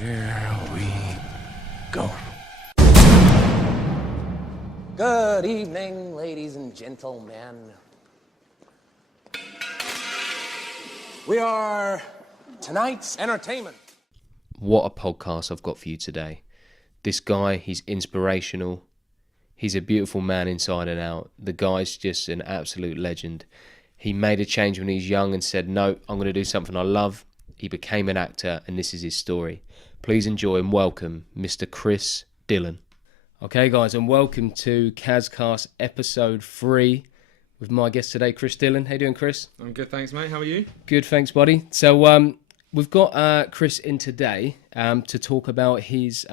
Here we go. Good evening, ladies and gentlemen. We are tonight's entertainment. What a podcast I've got for you today. This guy, he's inspirational. He's a beautiful man inside and out. The guy's just an absolute legend. He made a change when he was young and said, no, I'm going to do something I love. He became an actor, and this is his story. Please enjoy and welcome Mr. Kriss Dillion. Okay, guys, and welcome to Kazcast episode 3 with my guest today, Kriss Dillion. How you doing, Kriss? I'm good, thanks, mate. How are you? Good, thanks, buddy. So we've got Kriss in today to talk about his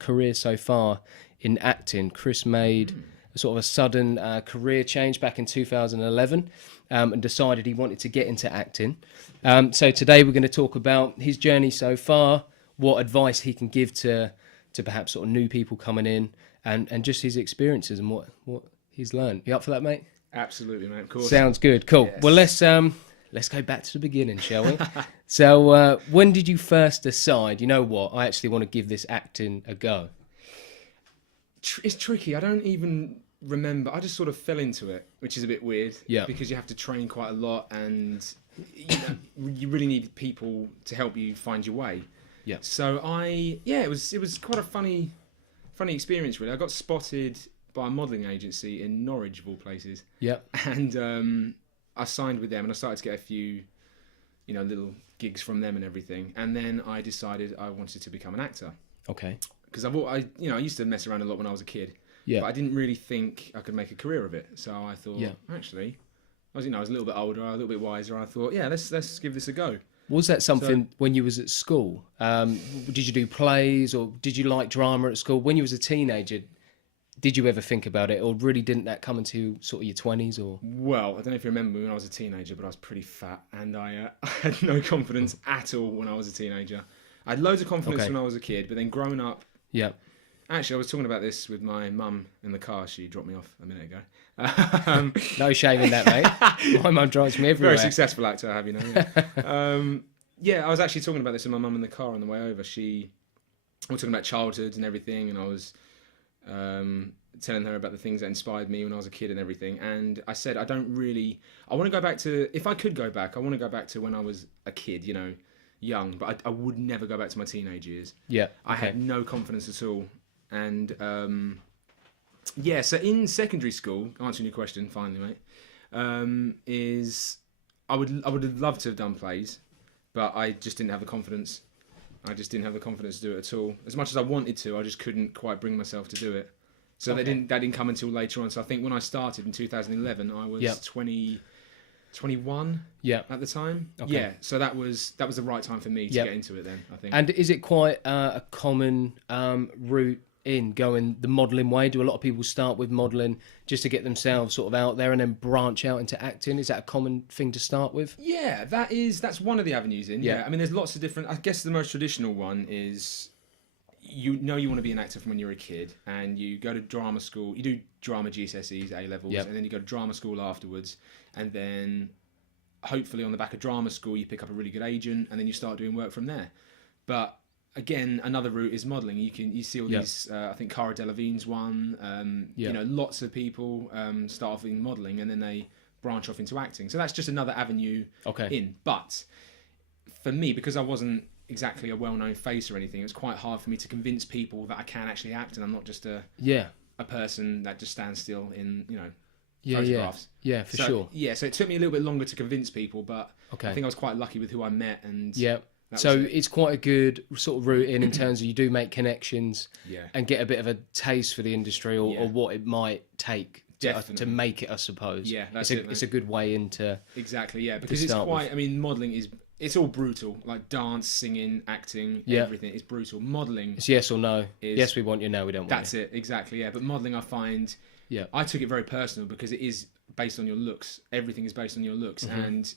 career so far in acting. Kriss made a sort of a sudden career change back in 2011 and decided he wanted to get into acting. So today we're going to talk about his journey so far, what advice he can give to perhaps sort of new people coming in, and just his experiences and what he's learned. You up for that, mate? Absolutely, mate. Of course. Sounds good. Cool. Yes. Well, let's go back to the beginning, shall we? So, when did you first decide, you know what, I actually want to give this acting a go? It's tricky. I don't even remember. I just sort of fell into it, which is a bit weird. Yeah. Because you have to train quite a lot, and you really need people to help you find your way. Yeah. So it was quite a funny experience, really. I got spotted by a modelling agency in Norwich, of all places. Yeah. And I signed with them, and I started to get a few, little gigs from them and everything. And then I decided I wanted to become an actor. Okay. Because I used to mess around a lot when I was a kid. Yeah. But I didn't really think I could make a career of it. So I thought, Yeah. actually, I was a little bit older, a little bit wiser. I thought, yeah, let's give this a go. Was that something when you was at school? Did you do plays, or did you like drama at school? When you was a teenager, did you ever think about it, or really didn't that come into sort of your 20s? Or Well, I don't know if you remember when I was a teenager, but I was pretty fat, and I had no confidence at all when I was a teenager. I had loads of confidence when I was a kid, but then growing up... Yeah. Actually, I was talking about this with my mum in the car. She dropped me off a minute ago. No shame in that, mate. My mum drives me everywhere. Very successful actor, I have, Yeah. I was actually talking about this with my mum in the car on the way over. We were talking about childhood and everything, and I was telling her about the things that inspired me when I was a kid and everything. And I said, I want to go back to, if I could go back, I want to go back to when I was a kid, young, but I would never go back to my teenage years. Yeah. I had no confidence at all. And so in secondary school, answering your question finally, mate, is I would have loved to have done plays, but I just didn't have the confidence. I just didn't have the confidence to do it at all. As much as I wanted to, I just couldn't quite bring myself to do it. So that didn't come until later on. So I think when I started in 2011, I was 21 at the time. Okay. Yeah, so that was the right time for me to get into it then, I think. And is it quite a common route in going the modelling way? Do a lot of people start with modelling just to get themselves sort of out there and then branch out into acting? Is that a common thing to start with? Yeah, that's one of the avenues in. Yeah. I mean, there's lots of different... I guess the most traditional one is you want to be an actor from when you're a kid, and you go to drama school. You do drama GCSEs, A-levels, and then you go to drama school afterwards, and then hopefully on the back of drama school you pick up a really good agent, and then you start doing work from there. But again, another route is modelling. You see all these. I think Cara Delevingne's one. Lots of people start off in modelling and then they branch off into acting. So that's just another avenue in. But for me, because I wasn't exactly a well-known face or anything, it was quite hard for me to convince people that I can actually act and I'm not just a person that just stands still in photographs. Yeah, for sure. Yeah, so it took me a little bit longer to convince people, but I think I was quite lucky with who I met and. Yeah. So it's quite a good sort of route in terms of you do make connections and get a bit of a taste for the industry or what it might take to make it, I suppose. Yeah, it's a good way into... Exactly, yeah, because it's quite... I mean, modelling it's all brutal, like dance, singing, acting, everything. It's brutal. Modelling... It's yes or no. Yes, we want you, no, we don't want you. That's it, exactly, yeah. But modelling, I find... Yeah. I took it very personal because it is based on your looks. Everything is based on your looks. Mm-hmm. And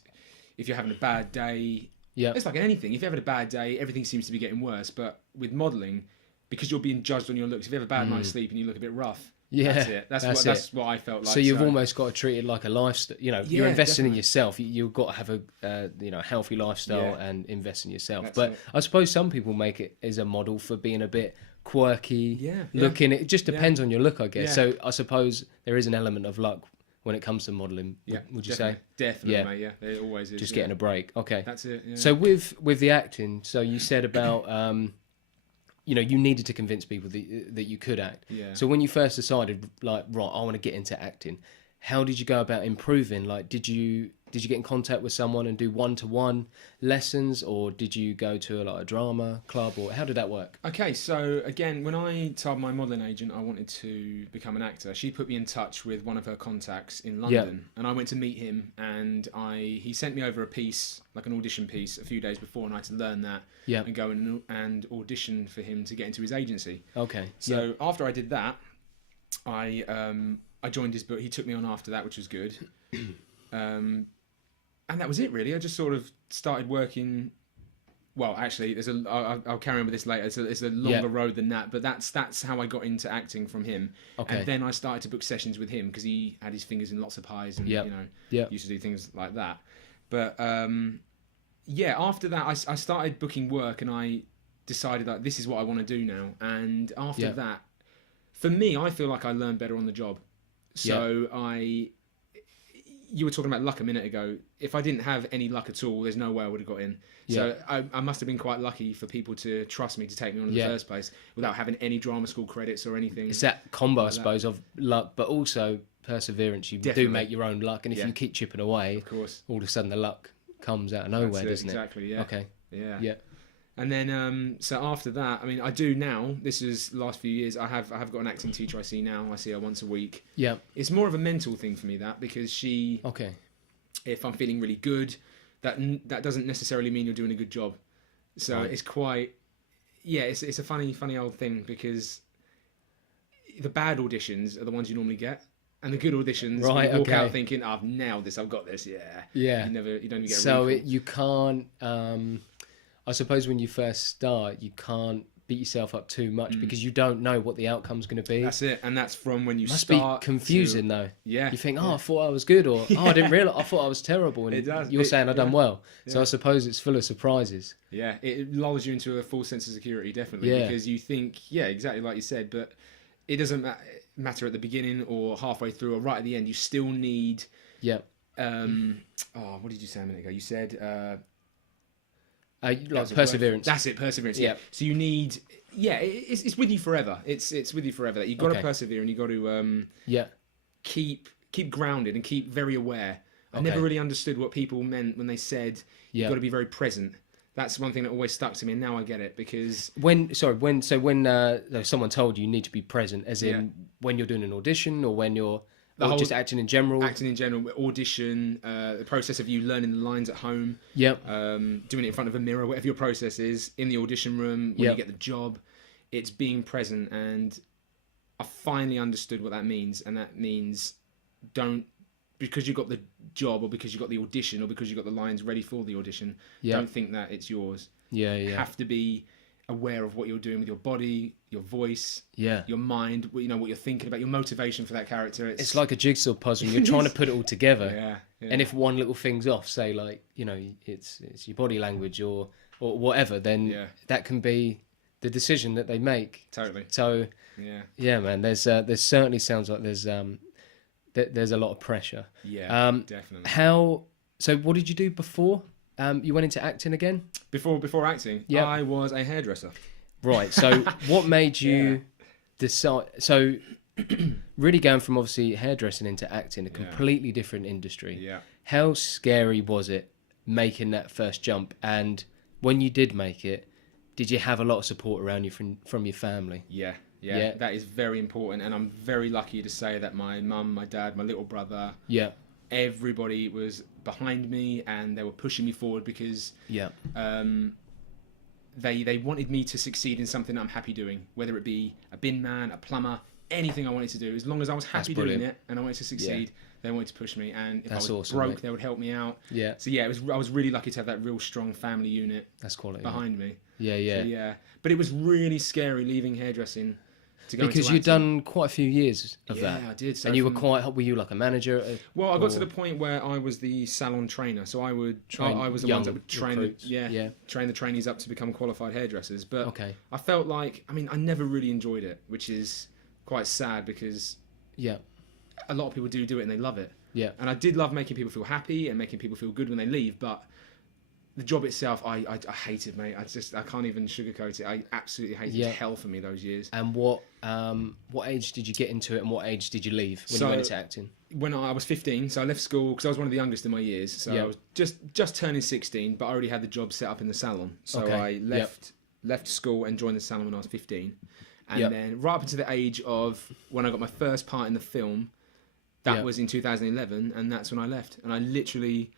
if you're having a bad day... Yeah, it's like anything. If you're having a bad day, everything seems to be getting worse. But with modelling, because you're being judged on your looks, if you have a bad night's sleep and you look a bit rough, Yeah, That's it. That's what I felt like. So you've almost got to treat it like a lifestyle. You know, you're Yeah, investing in definitely. yourself. You've got to have a healthy lifestyle and invest in yourself. That's But it. I suppose some people make it as a model for being a bit quirky, Yeah, looking. It just depends on your look, I guess. Yeah. So I suppose there is an element of luck when it comes to modeling. Would you say? Definitely, Yeah. mate. Yeah, there always is. Just yeah. getting a break. Okay. That's it. Yeah. So with the acting, so you said about you needed to convince people that you could act. Yeah. So when you first decided, like, right, I want to get into acting, how did you go about improving? Like, did you get in contact with someone and do one-to-one lessons, or did you go to a drama club, or how did that work? Okay, so again, when I told my modelling agent I wanted to become an actor, she put me in touch with one of her contacts in London, and I went to meet him, and he sent me over a piece, like an audition piece, a few days before, and I had to learn that and go and audition for him to get into his agency. Okay. So after I did that, I joined his book. He took me on after that, which was good. And that was it, really. I just sort of started working. Well, actually, I'll carry on with this later. It's a longer road than that, but that's how I got into acting from him. Okay. And then I started to book sessions with him because he had his fingers in lots of pies and used to do things like that. But after that, I started booking work, and I decided that this is what I want to do now. And after that, for me, I feel like I learned better on the job. So you were talking about luck a minute ago. If I didn't have any luck at all, there's no way I would have got in. So I must have been quite lucky for people to trust me to take me on in the first place without having any drama school credits or anything. It's that combo, I suppose, of luck, but also perseverance. You do make your own luck, and if you keep chipping away, of course, all of a sudden the luck comes out of nowhere, doesn't it? Exactly, yeah. Okay. Yeah. And then, so after that, I mean, I do now. This is the last few years. I have got an acting teacher I see now. I see her once a week. Yeah. It's more of a mental thing for me, that, because she. Okay. If I'm feeling really good, that doesn't necessarily mean you're doing a good job. So it's quite. Yeah, it's a funny old thing, because the bad auditions are the ones you normally get. And the good auditions, you walk out thinking, I've nailed this, I've got this, yeah. You don't even get a So you can't. I suppose when you first start, you can't beat yourself up too much because you don't know what the outcome's going to be. That's it, and that's from when you must start. Be confusing though. Yeah. You think, I thought I was good, or I didn't realise, I thought I was terrible, and it does. You're saying I've done well. So I suppose it's full of surprises. Yeah, it lulls you into a false sense of security, definitely, because you think, exactly like you said, but it doesn't matter at the beginning or halfway through or right at the end. You still need. Yeah. What did you say a minute ago? You said. Like perseverance. That's it, perseverance. Yeah. So you need, it's with you forever. It's with you forever. That you've got to persevere, and you've got to keep grounded and keep very aware. I never really understood what people meant when they said you've got to be very present. That's one thing that always stuck to me, and now I get it, because when someone told you need to be present, as in when you're doing an audition, or when you're just acting in general? Acting in general, audition, the process of you learning the lines at home, doing it in front of a mirror, whatever your process is, in the audition room, when you get the job, it's being present. And I finally understood what that means, and that means because you got the job, or because you got the audition, or because you got the lines ready for the audition, don't think that it's yours. You have to be aware of what you're doing with your body, your voice, your mind, what you're thinking about, your motivation for that character. It's like a jigsaw puzzle. You're trying to put it all together. And if one little thing's off, say it's your body language or whatever, then that can be the decision that they make. Totally. So man, there's certainly sounds like there's a lot of pressure. Definitely. So what did you do before? You went into acting again? Before acting, I was a hairdresser. Right. So what made you decide? So really going from obviously hairdressing into acting, a completely different industry. Yeah. How scary was it making that first jump? And when you did make it, did you have a lot of support around you from your family? Yeah. That is very important, and I'm very lucky to say that my mum, my dad, my little brother, everybody was behind me, and they were pushing me forward, because they wanted me to succeed in something that I'm happy doing, whether it be a bin man, a plumber, anything I wanted to do. As long as I was happy doing it and I wanted to succeed, they wanted to push me. And if I was awesome, broke, they would help me out. Yeah. So I was really lucky to have that real strong family unit. That's quality behind me. Yeah. So, but it was really scary leaving hairdressing to go because into you'd acting. done quite a few years of that. Yeah, I did. So And you were you like a manager? Well, I got to the point where I was the salon trainer, so I was the ones that would train train the trainees up to become qualified hairdressers. But I felt like, I mean, I never really enjoyed it, which is quite sad because a lot of people do it and they love it. Yeah. And I did love making people feel happy and making people feel good when they leave, but the job itself, I hated, mate. I can't even sugarcoat it. I absolutely hated hell for me those years. And what age did you get into it, and what age did you leave when you went into acting? When I was 15, so I left school because I was one of the youngest in my years. So I was just turning 16, but I already had the job set up in the salon. So I left school and joined the salon when I was 15. And then right up until the age of when I got my first part in the film, that was in 2011, and that's when I left. And I literally,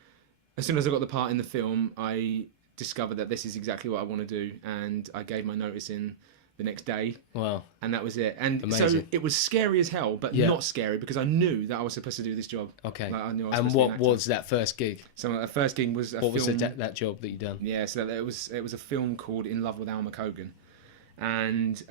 as soon as I got the part in the film, I discovered that this is exactly what I want to do, and I gave my notice in the next day. Wow. And that was it. And amazing. So it was scary as hell, but not scary because I knew that I was supposed to do this job. Okay. Like, I knew I was and what was that first gig? So the first gig was what was that job that you done? Yeah, so it was a film called In Love with Alma Cogan. And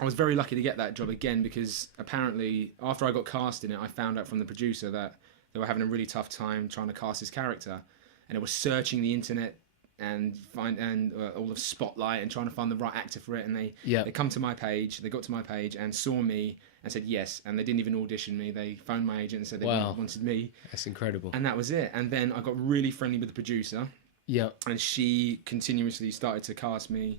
I was very lucky to get that job again because apparently after I got cast in it, I found out from the producer that they were having a really tough time trying to cast his character, and it was searching the internet and all of Spotlight and trying to find the right actor for it. And they come to my page, they got to my page and saw me and said yes, and they didn't even audition me. They phoned my agent and said they wanted me. That's incredible. And that was it. And then I got really friendly with the producer. Yeah. And she continuously started to cast me.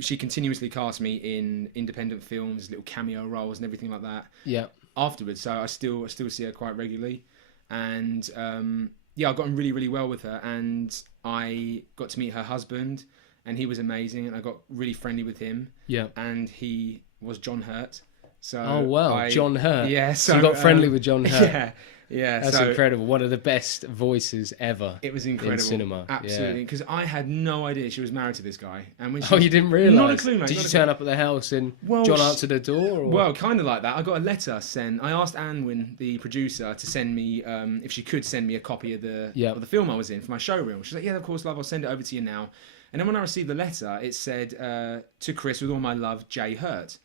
She continuously cast me in independent films, little cameo roles and everything like that. Yeah. Afterwards, so I still see her quite regularly, and I got on really, really well with her, and I got to meet her husband, and he was amazing, and I got really friendly with him. Yeah. And he was John Hurt. So John Hurt. Yeah. So you got friendly with John Hurt. Yeah. Yeah, that's incredible. One of the best voices ever. It was incredible in cinema. Absolutely, because I had no idea she was married to this guy. And when you didn't realise? Not a clue, mate. Did you turn up at the house and John answered the door? Or? Well, kind of like that. I got a letter sent. I asked Anwin, the producer, to send me if she could send me a copy of the film I was in for my showreel. She's like, "Yeah, of course, love. I'll send it over to you now." And then when I received the letter, it said, "To Kriss, with all my love, Jay Hurt."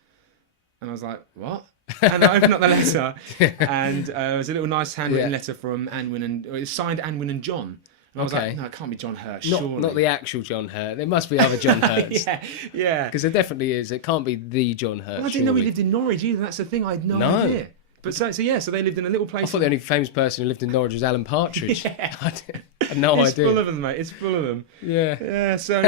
And I was like, "What?" And I opened up the letter, and it was a little nice handwritten letter from Anwin, and it was signed Anwin and John. And I was like, no, it can't be John Hurt, surely. Not the actual John Hurt. There must be other John Hurts. Yeah. Because there definitely is. It can't be the John Hurt. Well, I didn't know he lived in Norwich either. That's the thing. I had no idea. But so they lived in a little place. I thought the only famous person who lived in Norwich was Alan Partridge. Yeah. I had no idea. It's full of them, mate. It's full of them. Yeah. Yeah. So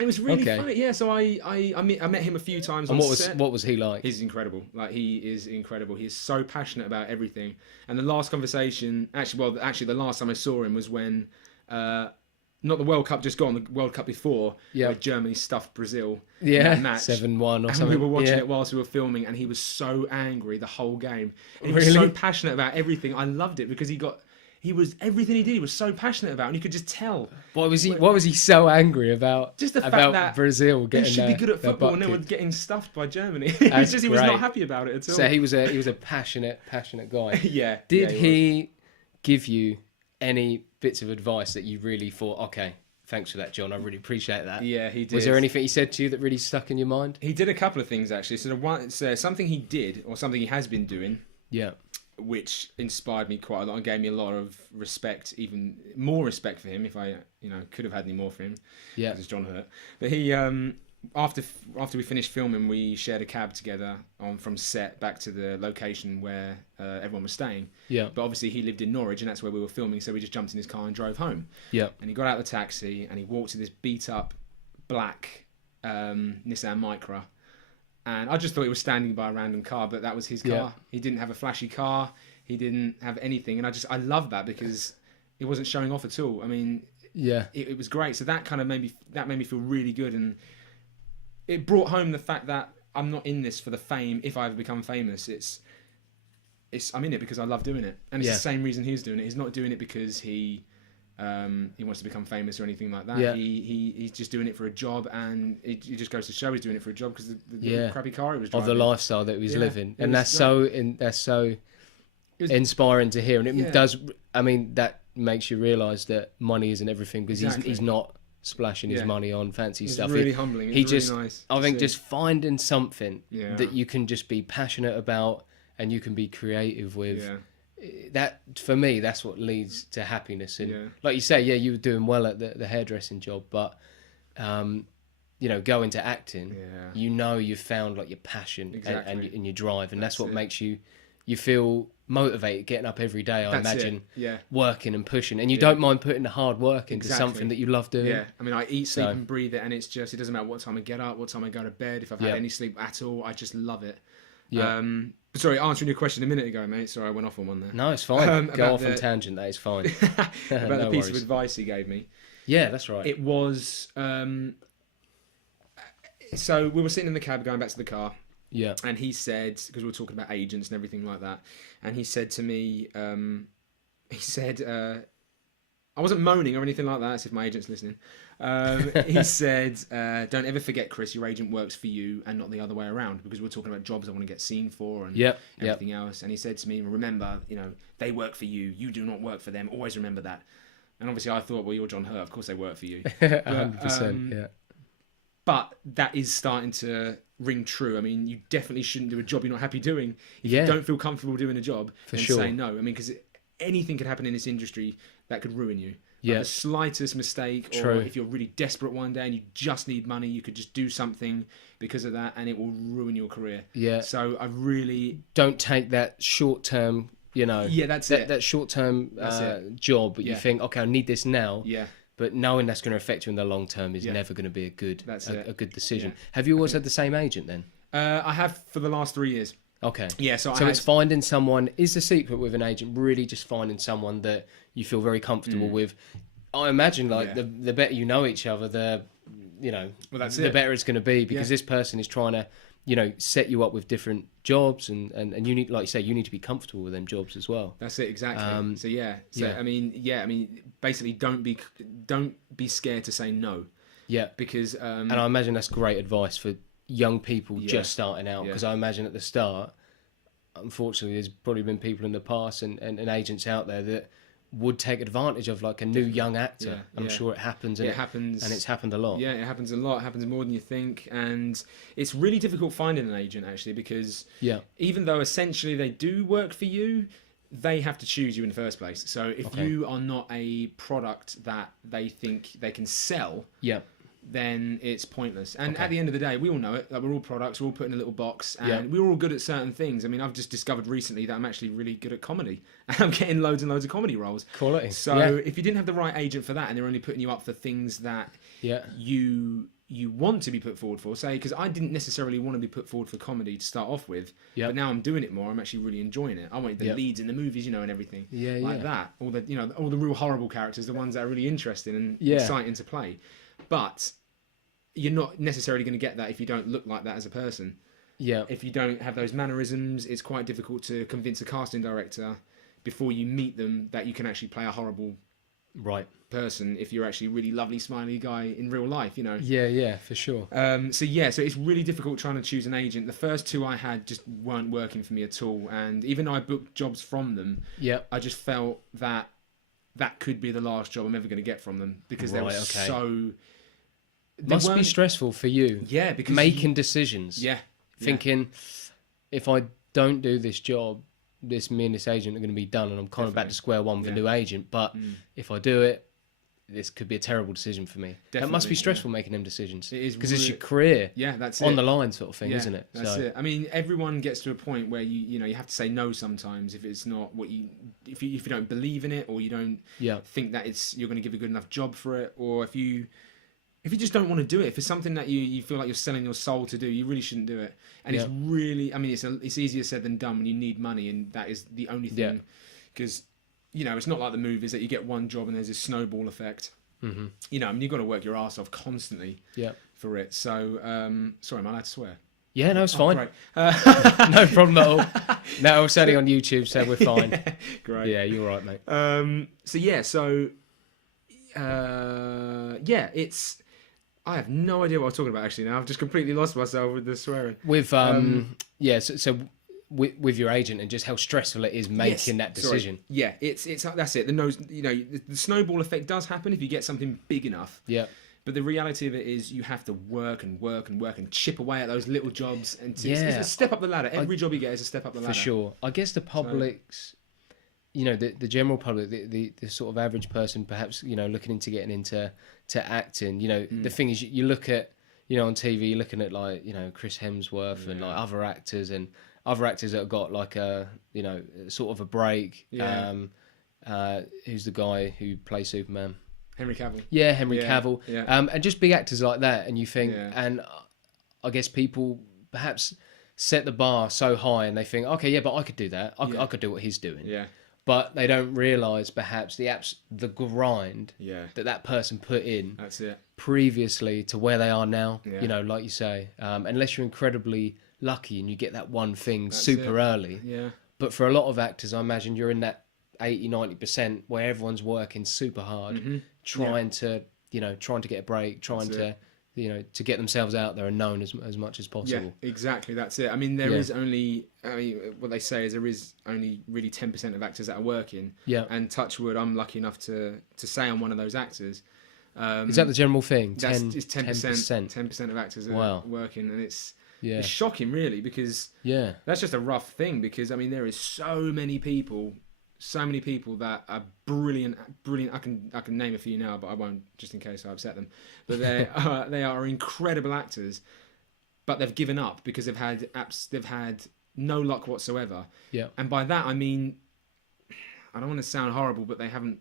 it was really funny. Yeah. So I met him a few times. And on set. What was he like? He's incredible. Like, he is incredible. He is so passionate about everything. And the last conversation, actually, the last time I saw him was when. Not the World Cup just gone, the World Cup before, where Germany stuffed Brazil. Yeah, 7-1 or something. And we were watching it whilst we were filming, and he was so angry the whole game. And he was so passionate about everything. I loved it because everything he did, he was so passionate about, and you could just tell. What was he so angry about? Just the fact that Brazil getting they should be good at football, and they were getting stuffed by Germany. He was not happy about it at all. So he was a passionate guy. Yeah. Did he give you any bits of advice that you really thought, okay, thanks for that, John, I really appreciate that? Yeah, he did. Was there anything he said to you that really stuck in your mind? He did a couple of things, actually. So something he did, or something he has been doing, which inspired me quite a lot and gave me a lot of respect, even more respect for him, if I could have had any more for him. Yeah, it's John Hurt. But he after we finished filming, we shared a cab together from set back to the location where everyone was staying. Yeah. But obviously he lived in Norwich, and that's where we were filming, so we just jumped in his car and drove home. Yeah. And he got out of the taxi and he walked to this beat up black Nissan Micra, and I just thought he was standing by a random car, but that was his car. Yeah. He didn't have a flashy car. He didn't have anything, and I love that because it wasn't showing off at all. I mean, it was great. So that kind of made me feel really good, and it brought home the fact that I'm not in this for the fame. If I ever become famous, I'm in it because I love doing it, and it's the same reason he's doing it. He's not doing it because he wants to become famous or anything like that. Yeah. He's just doing it for a job, and it just goes to show he's doing it for a job because the crappy car he was driving. Of the lifestyle that he was living, and that's so inspiring to hear, and it does. I mean, that makes you realise that money isn't everything, because he's not splashing his money on fancy stuff. It's really humbling. It's really nice. I think just finding something Yeah. that you can just be passionate about and you can be creative with. Yeah. That, for me, that's what leads to happiness. And Yeah. like you say, yeah, you were doing well at the hairdressing job, but you know, go into acting, you know, you've found like your passion and your drive, and that's what makes you feel motivated getting up every day. I imagine working and pushing, and you don't mind putting the hard work into something that you love doing. Yeah, I mean, I eat, sleep, and breathe it, and it doesn't matter what time I get up, what time I go to bed, if I've had any sleep at all. I just love it. Yeah. Sorry, answering your question a minute ago, mate. Sorry, I went off on one there. No, it's fine. Go off on tangent. That is fine. About the piece of advice he gave me. Yeah, that's right. It was. So we were sitting in the cab going back to the car. Yeah. And he said, because we were talking about agents and everything like that, and he said to me, I wasn't moaning or anything like that, as if my agent's listening. He said, don't ever forget, Kriss, your agent works for you and not the other way around, because we're talking about jobs I want to get seen for and everything else. And he said to me, remember, you know, they work for you. You do not work for them. Always remember that. And obviously I thought, well, you're John Hurt. Of course they work for you. 100%, yeah. But that is starting to ring true. I mean, you definitely shouldn't do a job you're not happy doing. If you don't feel comfortable doing a job, then say no. I mean, because anything could happen in this industry that could ruin you. Yeah. Like the slightest mistake, or if you're really desperate one day and you just need money, you could just do something because of that, and it will ruin your career. Yeah. So I really don't take that short term. You know. Yeah, that's it. That short term job, but you think, okay, I need this now. Yeah. But knowing that's going to affect you in the long term is never going to be a good decision. Yeah. Have you always had the same agent then? I have for the last 3 years. Okay. Yeah. So it's finding someone. Is the secret with an agent really just finding someone that you feel very comfortable with? I imagine the better you know each other, the better it's going to be, because this person is trying to, you know, set you up with different jobs, and you need, like you say, you need to be comfortable with them jobs as well. That's it, exactly. I mean, basically, don't be scared to say no. Yeah, because and I imagine that's great advice for young people just starting out, because I imagine at the start, unfortunately, there's probably been people in the past and agents out there that would take advantage of like a new young actor. I'm sure it happens. And it's happened a lot. Yeah, it happens a lot. It happens more than you think, and it's really difficult finding an agent actually, because even though essentially they do work for you, they have to choose you in the first place. So if you are not a product that they think they can sell, then it's pointless. And at the end of the day, we all know it. Like, we're all products. We're all put in a little box, and we're all good at certain things. I mean, I've just discovered recently that I'm actually really good at comedy, and I'm getting loads and loads of comedy roles. Quality. So if you didn't have the right agent for that, and they're only putting you up for things that you want to be put forward for, say, because I didn't necessarily want to be put forward for comedy to start off with, but now I'm doing it more. I'm actually really enjoying it. I wanted the leads in the movies, you know, and everything like that. All the, you know, all the real horrible characters, the ones that are really interesting and exciting to play. But you're not necessarily going to get that if you don't look like that as a person. Yeah. If you don't have those mannerisms, it's quite difficult to convince a casting director before you meet them that you can actually play a horrible person if you're actually a really lovely, smiley guy in real life, you know. Yeah, for sure. So it's really difficult trying to choose an agent. The first two I had just weren't working for me at all, and even though I booked jobs from them, I just felt that could be the last job I'm ever going to get from them, because they were so... Must be stressful for you. Yeah, because making decisions. Yeah. Thinking, if I don't do this job, me and this agent are going to be done, and I'm kind of back to square one with a new agent. But if I do it, this could be a terrible decision for me. Definitely, it must be stressful making them decisions. It is, because it's your career. Yeah, that's on the line, sort of thing, isn't it? That's it. I mean, everyone gets to a point where you have to say no sometimes if it's not what if you don't believe in it, or you don't think that you're going to give a good enough job for it, or if you just don't want to do it, if it's something that you feel like you're selling your soul to do, you really shouldn't do it. And it's really, I mean, it's easier said than done when you need money, and that is the only thing. Because, you know, it's not like the movies that you get one job and there's a snowball effect. Mm-hmm. You know, I mean, you've got to work your ass off constantly for it. So, sorry, am I allowed to swear? Yeah, no, it's fine. No problem at all. No, we're certainly on YouTube, so we're fine. Great. Yeah, you're right, mate. It's... I have no idea what I was talking about actually now. I've just completely lost myself with the swearing. With so with your agent, and just how stressful it is making that decision. Sorry. Yeah, it's that's it. The snowball effect does happen if you get something big enough. Yeah. But the reality of it is you have to work and work and work and chip away at those little jobs. And it's a step up the ladder. Every job you get is a step up the ladder. For sure. I guess the public's, you know, the general public, the sort of average person, perhaps, you know, looking into getting into acting, you know, the thing is you look at, you know, on TV, you're looking at like, you know, Chris Hemsworth and like other actors that have got like a, you know, sort of a break. Yeah. Who's the guy who plays Superman? Henry Cavill. Yeah, Henry Cavill. Yeah. And just big actors like that. And you think, Yeah. and I guess people perhaps set the bar so high and they think, okay, yeah, but I could do that. I could do what he's doing. Yeah. But they don't realise perhaps the grind Yeah. that person put in That's it. previously to where they are now. Yeah. You know, like you say, unless you're incredibly lucky and you get that one thing That's super it. early. Yeah. But for a lot of actors, I imagine you're in that 80-90% where everyone's working super hard, trying to get a break, trying to to get themselves out there and known as much as possible. Yeah, exactly. That's it. I mean, there is only, what they say is there is only really 10% of actors that are working. Yeah. And touch wood, I'm lucky enough to say I'm one of those actors. Is that the general thing? It's 10%. 10% of actors are working, and it's shocking, really, because that's just a rough thing. Because I mean, there is so many people that are brilliant. I can name a few now, but I won't, just in case I upset them. But they are incredible actors, but they've given up because they've had no luck whatsoever. Yeah. And by that I mean, I don't want to sound horrible, but they haven't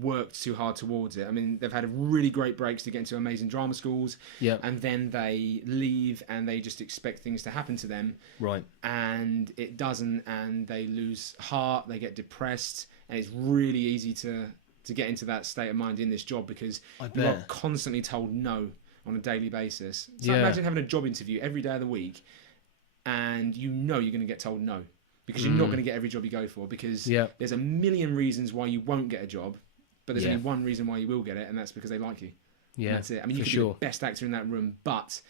worked too hard towards it. I mean, they've had really great breaks to get into amazing drama schools, and then they leave and they just expect things to happen to them, right? And it doesn't, and they lose heart, they get depressed, and it's really easy to get into that state of mind in this job because you are constantly told no on a daily basis. So imagine having a job interview every day of the week, and you know you're going to get told no because you're not going to get every job you go for, because there's a million reasons why you won't get a job. But there's only one reason why you will get it, and that's because they like you. Yeah, and that's it. I mean, you could be the best actor in that room, but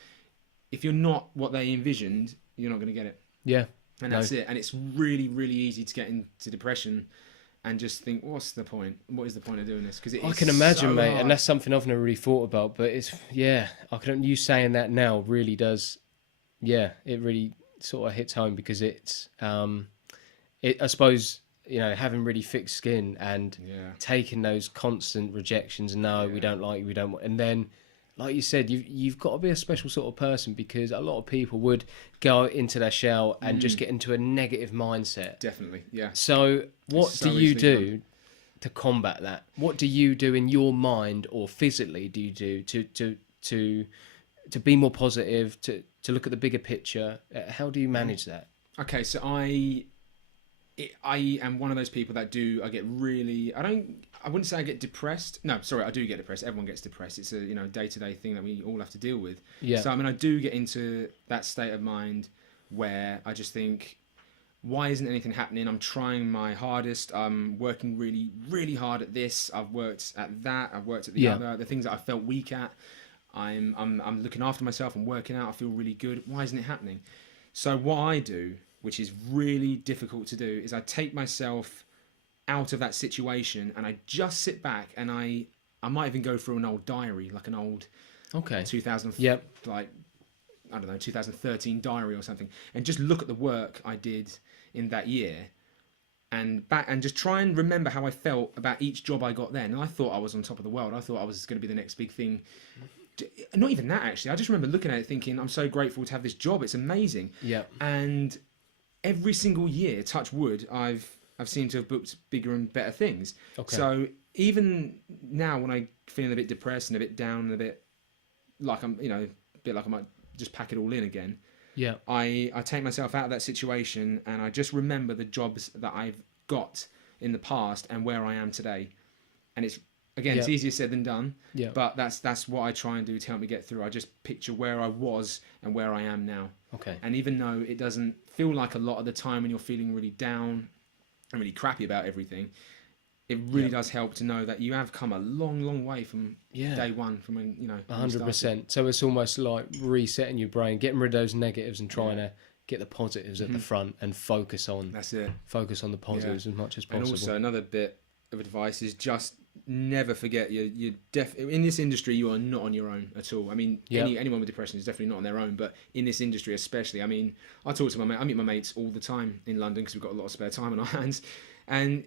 if you're not what they envisioned, you're not going to get it. Yeah, and that's it. And it's really, really easy to get into depression and just think, what's the point? What is the point of doing this? Because I can imagine, mate, and that's something I've never really thought about. But it's you saying that now really does. Yeah, it really sort of hits home because it's. I suppose. You know, having really thick skin and taking those constant rejections. No, we don't like you. We don't. And then, like you said, you've got to be a special sort of person because a lot of people would go into their shell and just get into a negative mindset. Definitely, yeah. So, what do you do to combat that? What do you do in your mind or physically? Do you do to be more positive? To look at the bigger picture? How do you manage that? Okay, so I am one of those people that I get really, I wouldn't say I get depressed. No, sorry, I do get depressed. Everyone gets depressed. It's a, day-to-day thing that we all have to deal with. Yeah. So, I mean, I do get into that state of mind where I just think, why isn't anything happening? I'm trying my hardest. I'm working really, really hard at this. I've worked at that. I've worked at the other, the things that I felt weak at. I'm looking after myself. I'm working out. I feel really good. Why isn't it happening? So what I do, which is really difficult to do, is I take myself out of that situation and I just sit back and I might even go through an old diary, like an old 2013 diary or something, and just look at the work I did in that year and just try and remember how I felt about each job I got then. And I thought I was on top of the world. I thought I was going to be the next big thing. Not even that, actually. I just remember looking at it thinking, I'm so grateful to have this job. It's amazing. Yeah. And every single year, touch wood, I've seemed to have booked bigger and better things. Okay. So even now, when I'm feeling a bit depressed and a bit down and a bit like I'm, a bit like I might just pack it all in again. Yeah. I take myself out of that situation and I just remember the jobs that I've got in the past and where I am today. And it's easier said than done. Yeah. But that's what I try and do to help me get through. I just picture where I was and where I am now. Okay. And even though it doesn't feel like a lot of the time when you're feeling really down and really crappy about everything, it really does help to know that you have come a long, long way from day one, from when 100%. So it's almost like resetting your brain, getting rid of those negatives and trying to get the positives at the front and focus on. That's it. Focus on the positives as much as possible. And also another bit of advice is just never forget you in this industry you are not on your own at all. I mean, anyone with depression is definitely not on their own, but in this industry especially, I mean, I talk to I meet my mates all the time in London because we've got a lot of spare time on our hands, and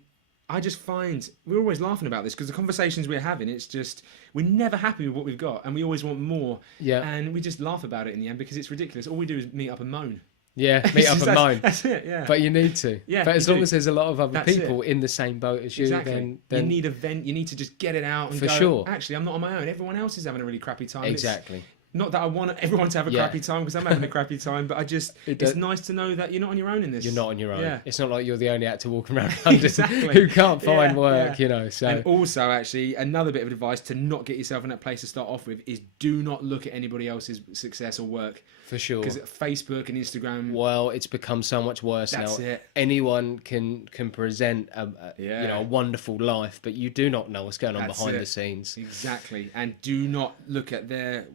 I just find we're always laughing about this because the conversations we're having, it's just we're never happy with what we've got and we always want more, and we just laugh about it in the end because it's ridiculous. All we do is meet up and moan. Yeah, meet up and moan. That's it, yeah. But you need to. Yeah, but as long as there's a lot of other people in the same boat as you, then you need a vent. You need to just get it out and go, actually, I'm not on my own. Everyone else is having a really crappy time. Exactly. Not that I want everyone to have a crappy time because I'm having a crappy time, but it's nice to know that you're not on your own in this. You're not on your own. Yeah. It's not like you're the only actor walking around London who can't find work, you know. So. And also, actually, another bit of advice to not get yourself in that place to start off with is do not look at anybody else's success or work. For sure. Because Facebook and Instagram... Well, it's become so much worse now. That's it. Anyone can present a wonderful life, but you do not know what's going on behind the scenes. Exactly. And do not look at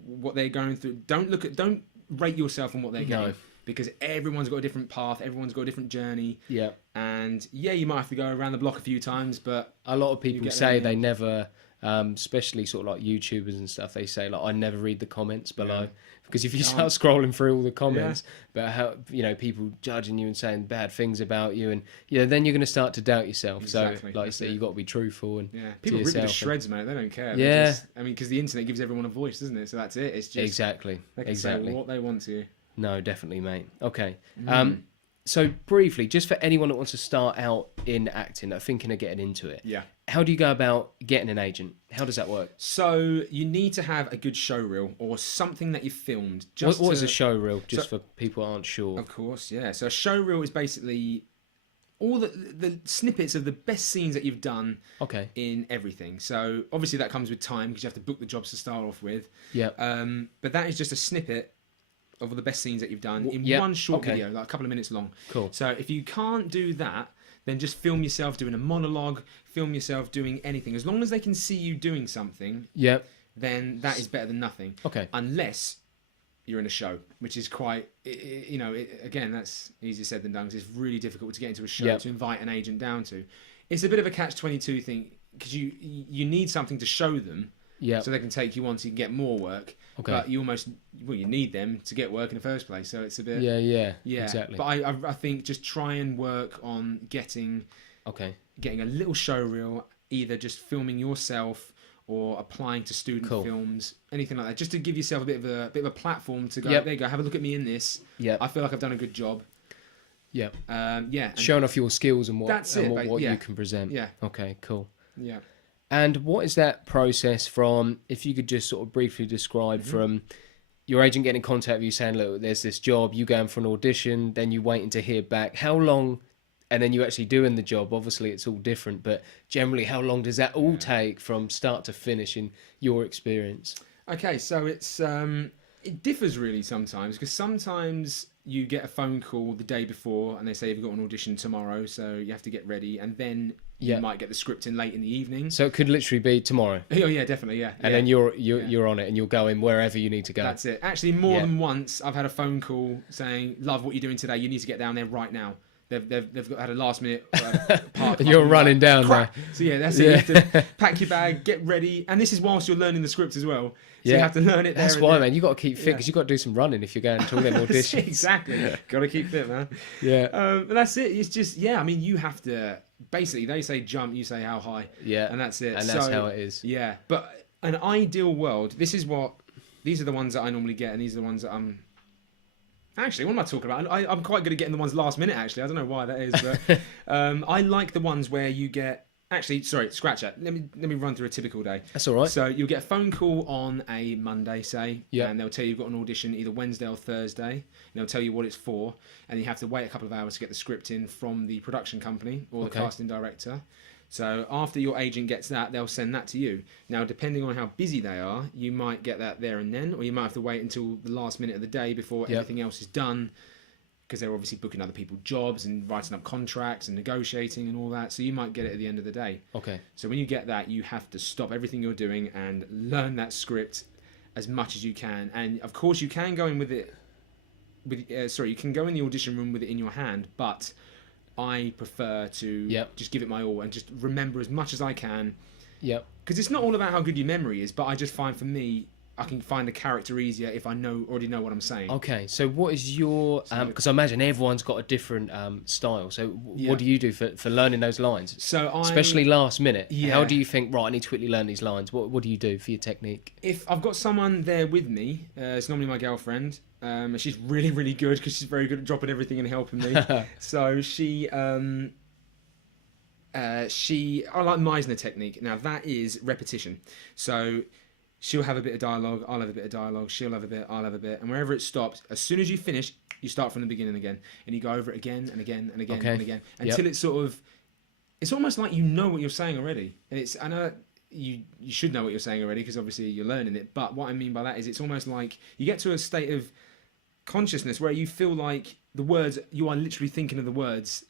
what they're going through. Don't rate yourself on what they're getting. Because everyone's got a different path, everyone's got a different journey. Yeah. And you might have to go around the block a few times, but... A lot of people say they never... especially sort of like YouTubers and stuff, they say like I never read the comments below because if you start scrolling through all the comments about how people judging you and saying bad things about you, and then you're going to start to doubt yourself. Exactly. So like I say, you got to be truthful and people rip to shreds, mate. They don't care. I mean, because the internet gives everyone a voice, doesn't it? So that's it. It's just exactly they can say what they want to. No, definitely, mate. Okay. So briefly, just for anyone that wants to start out in acting, are thinking of getting into it. Yeah. How do you go about getting an agent? How does that work? So you need to have a good show reel or something that you've filmed. What is a show reel, just for people who aren't sure? Of course, yeah. So a show reel is basically all the snippets of the best scenes that you've done in everything. So obviously that comes with time because you have to book the jobs to start off with. Yeah. But that is just a snippet of the best scenes that you've done in one short video, like a couple of minutes long. Cool. So if you can't do that, then just film yourself doing a monologue, film yourself doing anything. As long as they can see you doing something, then that is better than nothing. Okay. Unless you're in a show, which is quite, again, that's easier said than done because it's really difficult to get into a show to invite an agent down to. It's a bit of a catch-22 thing because you need something to show them so they can take you on so you can get more work. Okay. But you need them to get work in the first place. So it's a bit... Yeah, exactly. But I think just try and work on getting a little show reel, either just filming yourself or applying to student films, anything like that, just to give yourself a bit of a platform to go, there you go, have a look at me in this. Yeah. I feel like I've done a good job. Yeah. Showing off your skills and what you can present. Yeah. Okay, cool. Yeah. And what is that process from, if you could just sort of briefly describe from your agent getting in contact with you saying, look, there's this job, you going for an audition, then you waiting to hear back. How long, and then you actually doing the job, obviously it's all different, but generally how long does that all take from start to finish in your experience? Okay, so it differs really sometimes, because sometimes you get a phone call the day before and they say you've got an audition tomorrow, so you have to get ready, and then you might get the script in late in the evening. So it could literally be tomorrow. Oh yeah, definitely, yeah. And then you're on it and you'll go in wherever you need to go. That's it. Actually, more than once, I've had a phone call saying, "Love what you're doing today. You need to get down there right now." They've had a last minute part. And you're running down there. So yeah, that's it. You have to pack your bag, get ready, and this is whilst you're learning the script as well. So you have to learn it. That's why, man. You got to keep fit because you got to do some running if you're going to all them auditions. Exactly. Got to keep fit, man. Yeah. But that's it. It's just I mean, you have to. Basically, they say jump, you say how high. Yeah. And that's it. And that's how it is. Yeah. But an ideal world. These are the ones that I normally get, and these are the ones that I'm. Actually, what am I talking about? I'm quite good at getting the ones last minute, actually. I don't know why that is, but I like the ones where you get... Actually, sorry, scratch that. Let me run through a typical day. That's all right. So you'll get a phone call on a Monday, say, and they'll tell you you've got an audition either Wednesday or Thursday, and they'll tell you what it's for, and you have to wait a couple of hours to get the script in from the production company or the casting director. So after your agent gets that, they'll send that to you. Now, depending on how busy they are, you might get that there and then, or you might have to wait until the last minute of the day before everything else is done, because they're obviously booking other people's jobs and writing up contracts and negotiating and all that. So you might get it at the end of the day. Okay. So when you get that, you have to stop everything you're doing and learn that script as much as you can. And of course, you can go in with it. You can go in the audition room with it in your hand, but I prefer to just give it my all and just remember as much as I can Yep. Because it's not all about how good your memory is, but I just find, for me, I can find a character easier if I already know what I'm saying. Okay, so what is your... Because I imagine everyone's got a different style. So what do you do for learning those lines? Especially last minute. Yeah. How do you think, right, I need to quickly learn these lines? What do you do for your technique? If I've got someone there with me, it's normally my girlfriend. She's really, really good because she's very good at dropping everything and helping me. So I like Meisner technique. Now that is repetition. So she'll have a bit of dialogue, I'll have a bit of dialogue, she'll have a bit, I'll have a bit, and wherever it stops, as soon as you finish, you start from the beginning again, and you go over it again and again and again and again until it's sort of, it's almost like you know what you're saying already. And I know you should know what you're saying already because obviously you're learning it. But what I mean by that is it's almost like you get to a state of consciousness where you feel like the words, you are literally thinking of the words.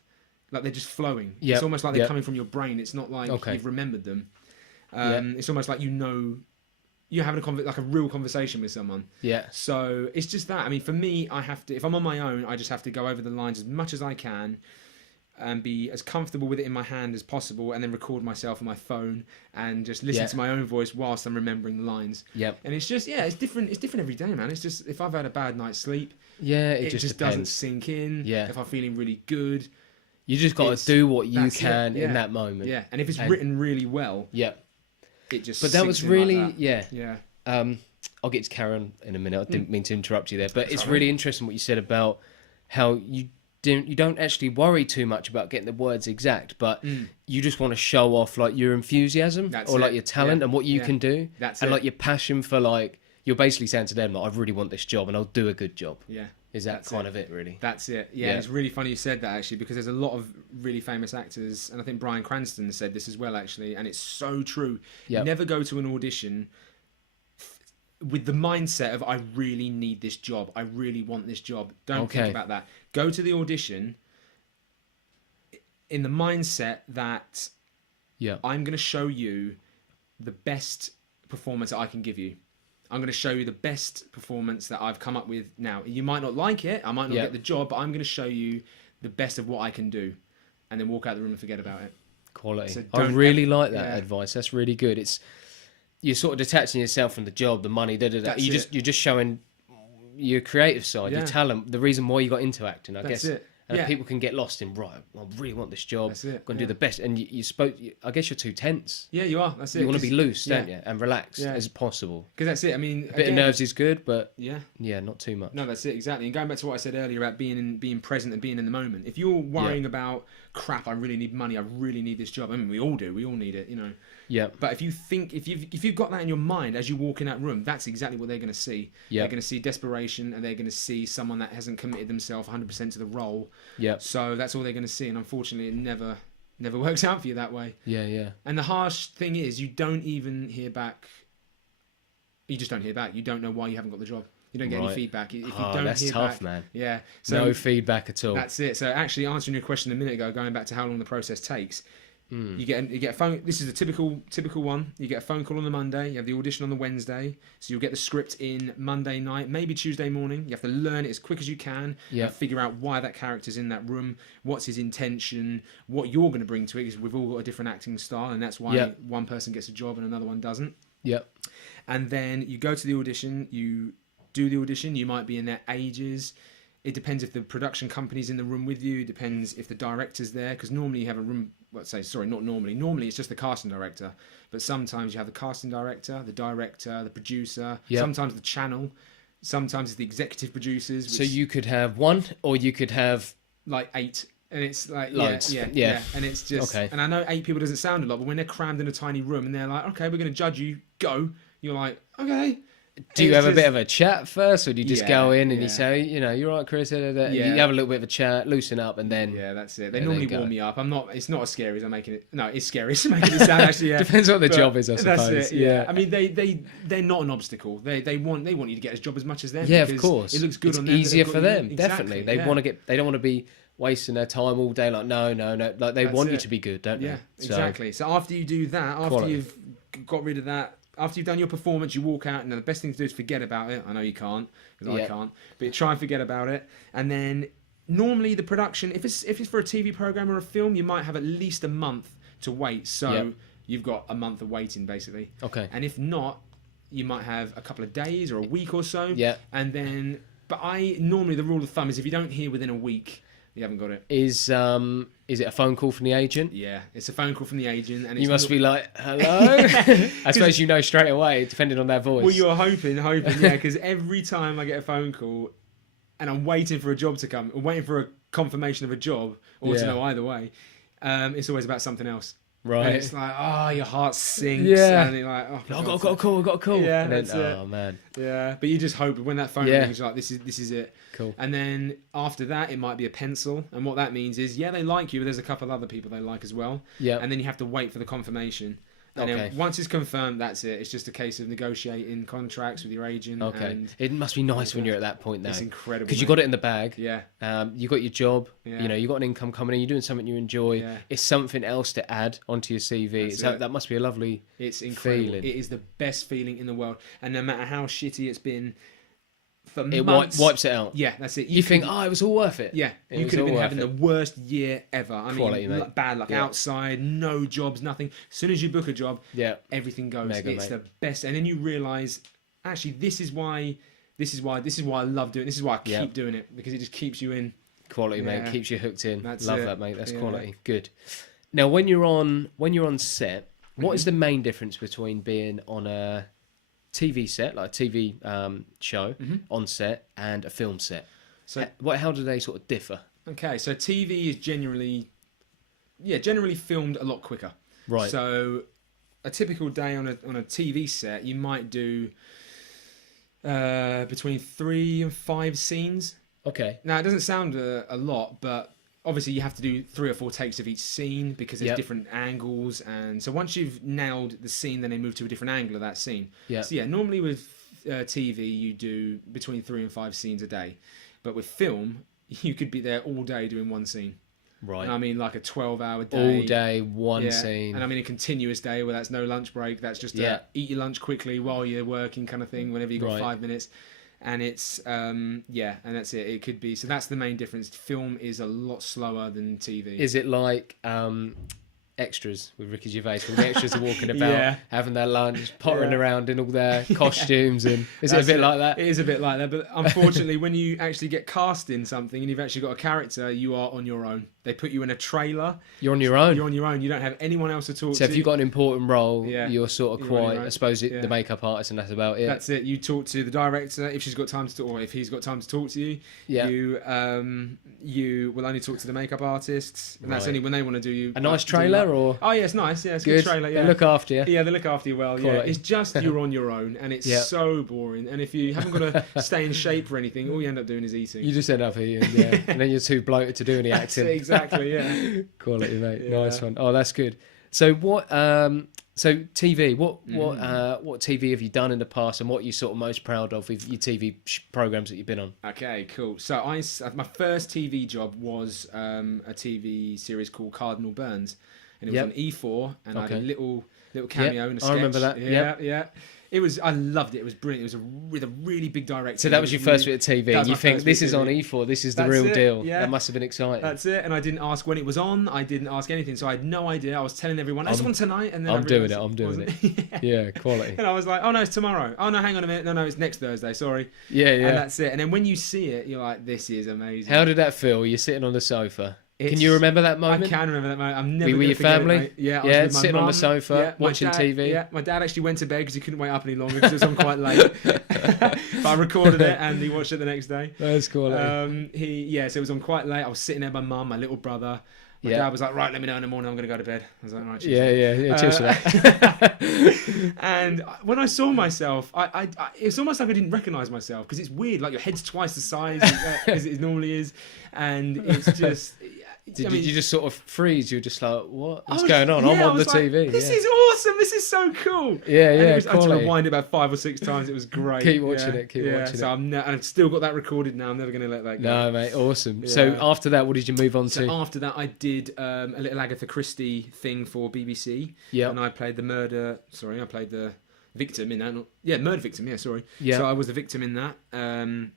Like they're just flowing. It's almost like they're coming from your brain. It's not like you've remembered them. It's almost like you're having a real conversation with someone. Yeah. So it's just that. I mean, for me, I have to. If I'm on my own, I just have to go over the lines as much as I can, and be as comfortable with it in my hand as possible, and then record myself on my phone and just listen to my own voice whilst I'm remembering the lines. Yep. And it's just it's different. It's different every day, man. It's just if I've had a bad night's sleep, it just doesn't sink in. Yeah. If I'm feeling really good. You just got to do what you can in that moment. Yeah, and if it's written really well, it just. But that was really like that. I'll get to Karen in a minute. I didn't mean to interrupt you there, but it's really interesting what you said about how you don't actually worry too much about getting the words exact, but you just want to show off like your enthusiasm like your talent and what you can do, like your passion for like you're basically saying to them like I really want this job and I'll do a good job. Yeah. Is that kind of it, really? That's it. Yeah, it's really funny you said that, actually, because there's a lot of really famous actors, and I think Bryan Cranston said this as well, actually, and it's so true. Yep. Never go to an audition with the mindset of, I really need this job. I really want this job. Don't think about that. Go to the audition in the mindset that I'm going to show you the best performance that I can give you. I'm going to show you the best performance that I've come up with now. You might not like it. I might not get the job, but I'm going to show you the best of what I can do. And then walk out the room and forget about it. Quality. So I really like that advice. That's really good. You're sort of detaching yourself from the job, the money, You're just showing your creative side, your talent, the reason why you got into acting, I guess. It. And people can get lost in, right, I really want this job. That's it. I'm going to do the best. And you spoke, I guess you're too tense. Yeah, you are. That's it. You want to be loose, don't you? And relaxed as possible. Because that's it. I mean, a bit of nerves is good, but not too much. No, that's it, exactly. And going back to what I said earlier about being present and being in the moment. If you're worrying about, crap, I really need money, I really need this job. I mean, we all do. We all need it, you know. Yeah. But if you've got that in your mind as you walk in that room, that's exactly what they're going to see. Yeah. They're going to see desperation, and they're going to see someone that hasn't committed themselves 100% to the role. Yeah. So that's all they're going to see, and unfortunately, it never works out for you that way. Yeah, yeah. And the harsh thing is, you don't even hear back. You just don't hear back. You don't know why you haven't got the job. You don't get any feedback. If you don't that's hear tough, back, man. Yeah. So no feedback at all. That's it. So actually, answering your question a minute ago, going back to how long the process takes. You get a phone. This is a typical one. You get a phone call on the Monday. You have the audition on the Wednesday. So you'll get the script in Monday night, maybe Tuesday morning. You have to learn it as quick as you can. And figure out why that character's in that room. What's his intention? What you're going to bring to it? Because we've all got a different acting style, and that's why one person gets a job and another one doesn't. Yep. And then you go to the audition. You do the audition. You might be in there ages. It depends if the production company's in the room with you. It depends if the director's there, because normally you have a room. Not normally. Normally it's just the casting director, but sometimes you have the casting director, the producer, sometimes the channel, sometimes it's the executive producers. So you could have one, or you could have like 8, and it's like loads. Yeah. And it's just, and I know 8 people doesn't sound a lot, but when they're crammed in a tiny room and they're like, okay, we're going to judge you, go. You're like, okay. Do you have a bit of a chat first, or do you just go in and you say, you're right, Chris? You have a little bit of a chat, loosen up, and then that's it. They normally warm me up. It's not as scary as I'm making it. No, it's scary as making it sound. Actually, depends what the job is, I suppose. That's it. Yeah. I mean, they're not an obstacle. They want you to get this job as much as them. Yeah, of course. It looks good on them. It's easier for them. Definitely. They want to get. They don't want to be wasting their time all day. Like no. Like they want you to be good, don't they? Yeah, exactly. So after you do that, after you've got rid of that. After you've done your performance, you walk out, and the best thing to do is forget about it. I know you can't, because I can't, but try and forget about it. And then normally the production, if it's for a TV program or a film, you might have at least a month to wait. So you've got a month of waiting basically. Okay. And if not, you might have a couple of days or a week or so. Yeah. And then, but normally the rule of thumb is if you don't hear within a week, you haven't got it. Is it a phone call from the agent? Yeah, it's a phone call from the agent, and You must be like, hello? I suppose you know straight away, depending on their voice. Well, you're hoping, yeah, because every time I get a phone call and I'm waiting for a job to come, or waiting for a confirmation of a job, or to know either way, it's always about something else. Right. And it's like, oh, your heart sinks. Yeah. And you're like, oh, I've got a call. Yeah, and then, that's it. oh, man. Yeah, but you just hope when that phone rings, you're like, this is it. Cool. And then after that, it might be a pencil. And what that means is, they like you, but there's a couple of other people they like as well. Yeah. And then you have to wait for the confirmation. And then once it's confirmed, that's it. It's just a case of negotiating contracts with your agent. Okay. And it must be nice when you're at that point, though. it's incredible. Because you got it in the bag. Yeah. You got your job. Yeah. You know, you got an income coming in. You're doing something you enjoy. Yeah. It's something else to add onto your CV. That's So it. that must be a lovely It's incredible. feeling. It is the best feeling in the world. And no matter how shitty it's been for It months... wipes it out. Yeah, that's it. You think, it was all worth it. Yeah, It you was could have all been worth having it. the worst year ever. I Quality, mean, mate. bad luck outside, no jobs, nothing. As soon as you book a job, everything goes. Mega, it's mate. the best, and then you realise, actually, this is why I love doing. This is why I keep doing it, because it just keeps you in. Quality, mate. Yeah. Keeps you hooked in. That's Love it. that, mate. That's Yeah. quality. Good. Now, when you're on set, what is the main difference between being on a TV set, like a TV show on set, and a film set? So, How do they sort of differ? okay, so TV is generally filmed a lot quicker. Right. So, a typical day on a TV set, you might do between 3 and 5 scenes. Okay. Now, it doesn't sound a lot, but obviously you have to do 3 or 4 takes of each scene because there's different angles. And so once you've nailed the scene, then they move to a different angle of that scene. Yeah. So normally with TV, you do between 3 and 5 scenes a day. But with film, you could be there all day doing one scene. Right. And I mean, like a 12-hour day. All day, one scene. And I mean a continuous day where that's no lunch break. That's just eat your lunch quickly while you're working kind of thing, whenever you've got 5 minutes. And it's, and that's it. It could be, so that's the main difference. Film is a lot slower than TV. Is it like extras with Ricky Gervais, when the extras are walking about, having their lunch, pottering around in all their costumes, and is it a bit like that? It is a bit like that, but unfortunately, when you actually get cast in something and you've actually got a character, you are on your own. They put you in a trailer. You're on your own. You're on your own. You don't have anyone else to talk to. So if you've got an important role, you're sort of You're on your quite, own. I suppose, the makeup artist, and that's about it. That's it. You talk to the director if she's got time to talk, or if he's got time to talk to you. Yeah. You will only talk to the makeup artists, and that's only when they want to do you. A nice trailer, or? Oh yeah, it's nice. Yeah, it's a good trailer. Yeah. They look after you. Yeah, they look after you well. Yeah, it's just you're on your own, and it's so boring. And if you haven't got to stay in shape or anything, all you end up doing is eating. You just end up eating, and then you're too bloated to do any acting. Exactly. Yeah. Quality, mate. Nice one. Oh, that's good. So what? So TV. What TV have you done in the past, and what are you sort of most proud of with your TV programs that you've been on? Okay, cool. So my first TV job was a TV series called Cardinal Burns, and it was on E4, and I had a little cameo in a sketch. I remember that. Yeah. I loved it. It was brilliant. It was with a really big director. So that was your first bit of TV, and you think, this is on E4, this is the real deal. Yeah. That must have been exciting. That's it. And I didn't ask when it was on. I didn't ask anything. So I had no idea. I was telling everyone, it's on tonight. And then I'm doing it. Yeah, quality. And I was like, oh no, it's tomorrow. Oh no, hang on a minute. No, it's next Thursday. Sorry. Yeah. And that's it. And then when you see it, you're like, this is amazing. How did that feel? You're sitting on the sofa. Can you remember that moment? I can remember that moment. I'm never Were your family? I was with my sitting mum. on the sofa, watching TV. Yeah, my dad actually went to bed because he couldn't wait up any longer because it was on quite late. But I recorded it and he watched it the next day. That's cool. So it was on quite late. I was sitting there with my mum, my little brother. My dad was like, right, let me know in the morning. I'm going to go to bed. I was like, all right. Yeah. Cheers for that. And when I saw myself, it's almost like I didn't recognise myself because it's weird. Like your head's twice the size as it normally is, and it's just. Did you just sort of freeze? You were just like, what's going on? I'm on the TV. This is awesome. This is so cool. Yeah. I had to rewind it about 5 or 6 times. It was great. Keep watching it. Keep watching so it. I've still got that recorded now. I'm never going to let that go. No, mate. Awesome. Yeah. So after that, what did you move on to? So after that, I did a little Agatha Christie thing for BBC. Yeah. And I played the victim in that. Murder victim. Yeah, sorry. Yeah. So I was the victim in that. And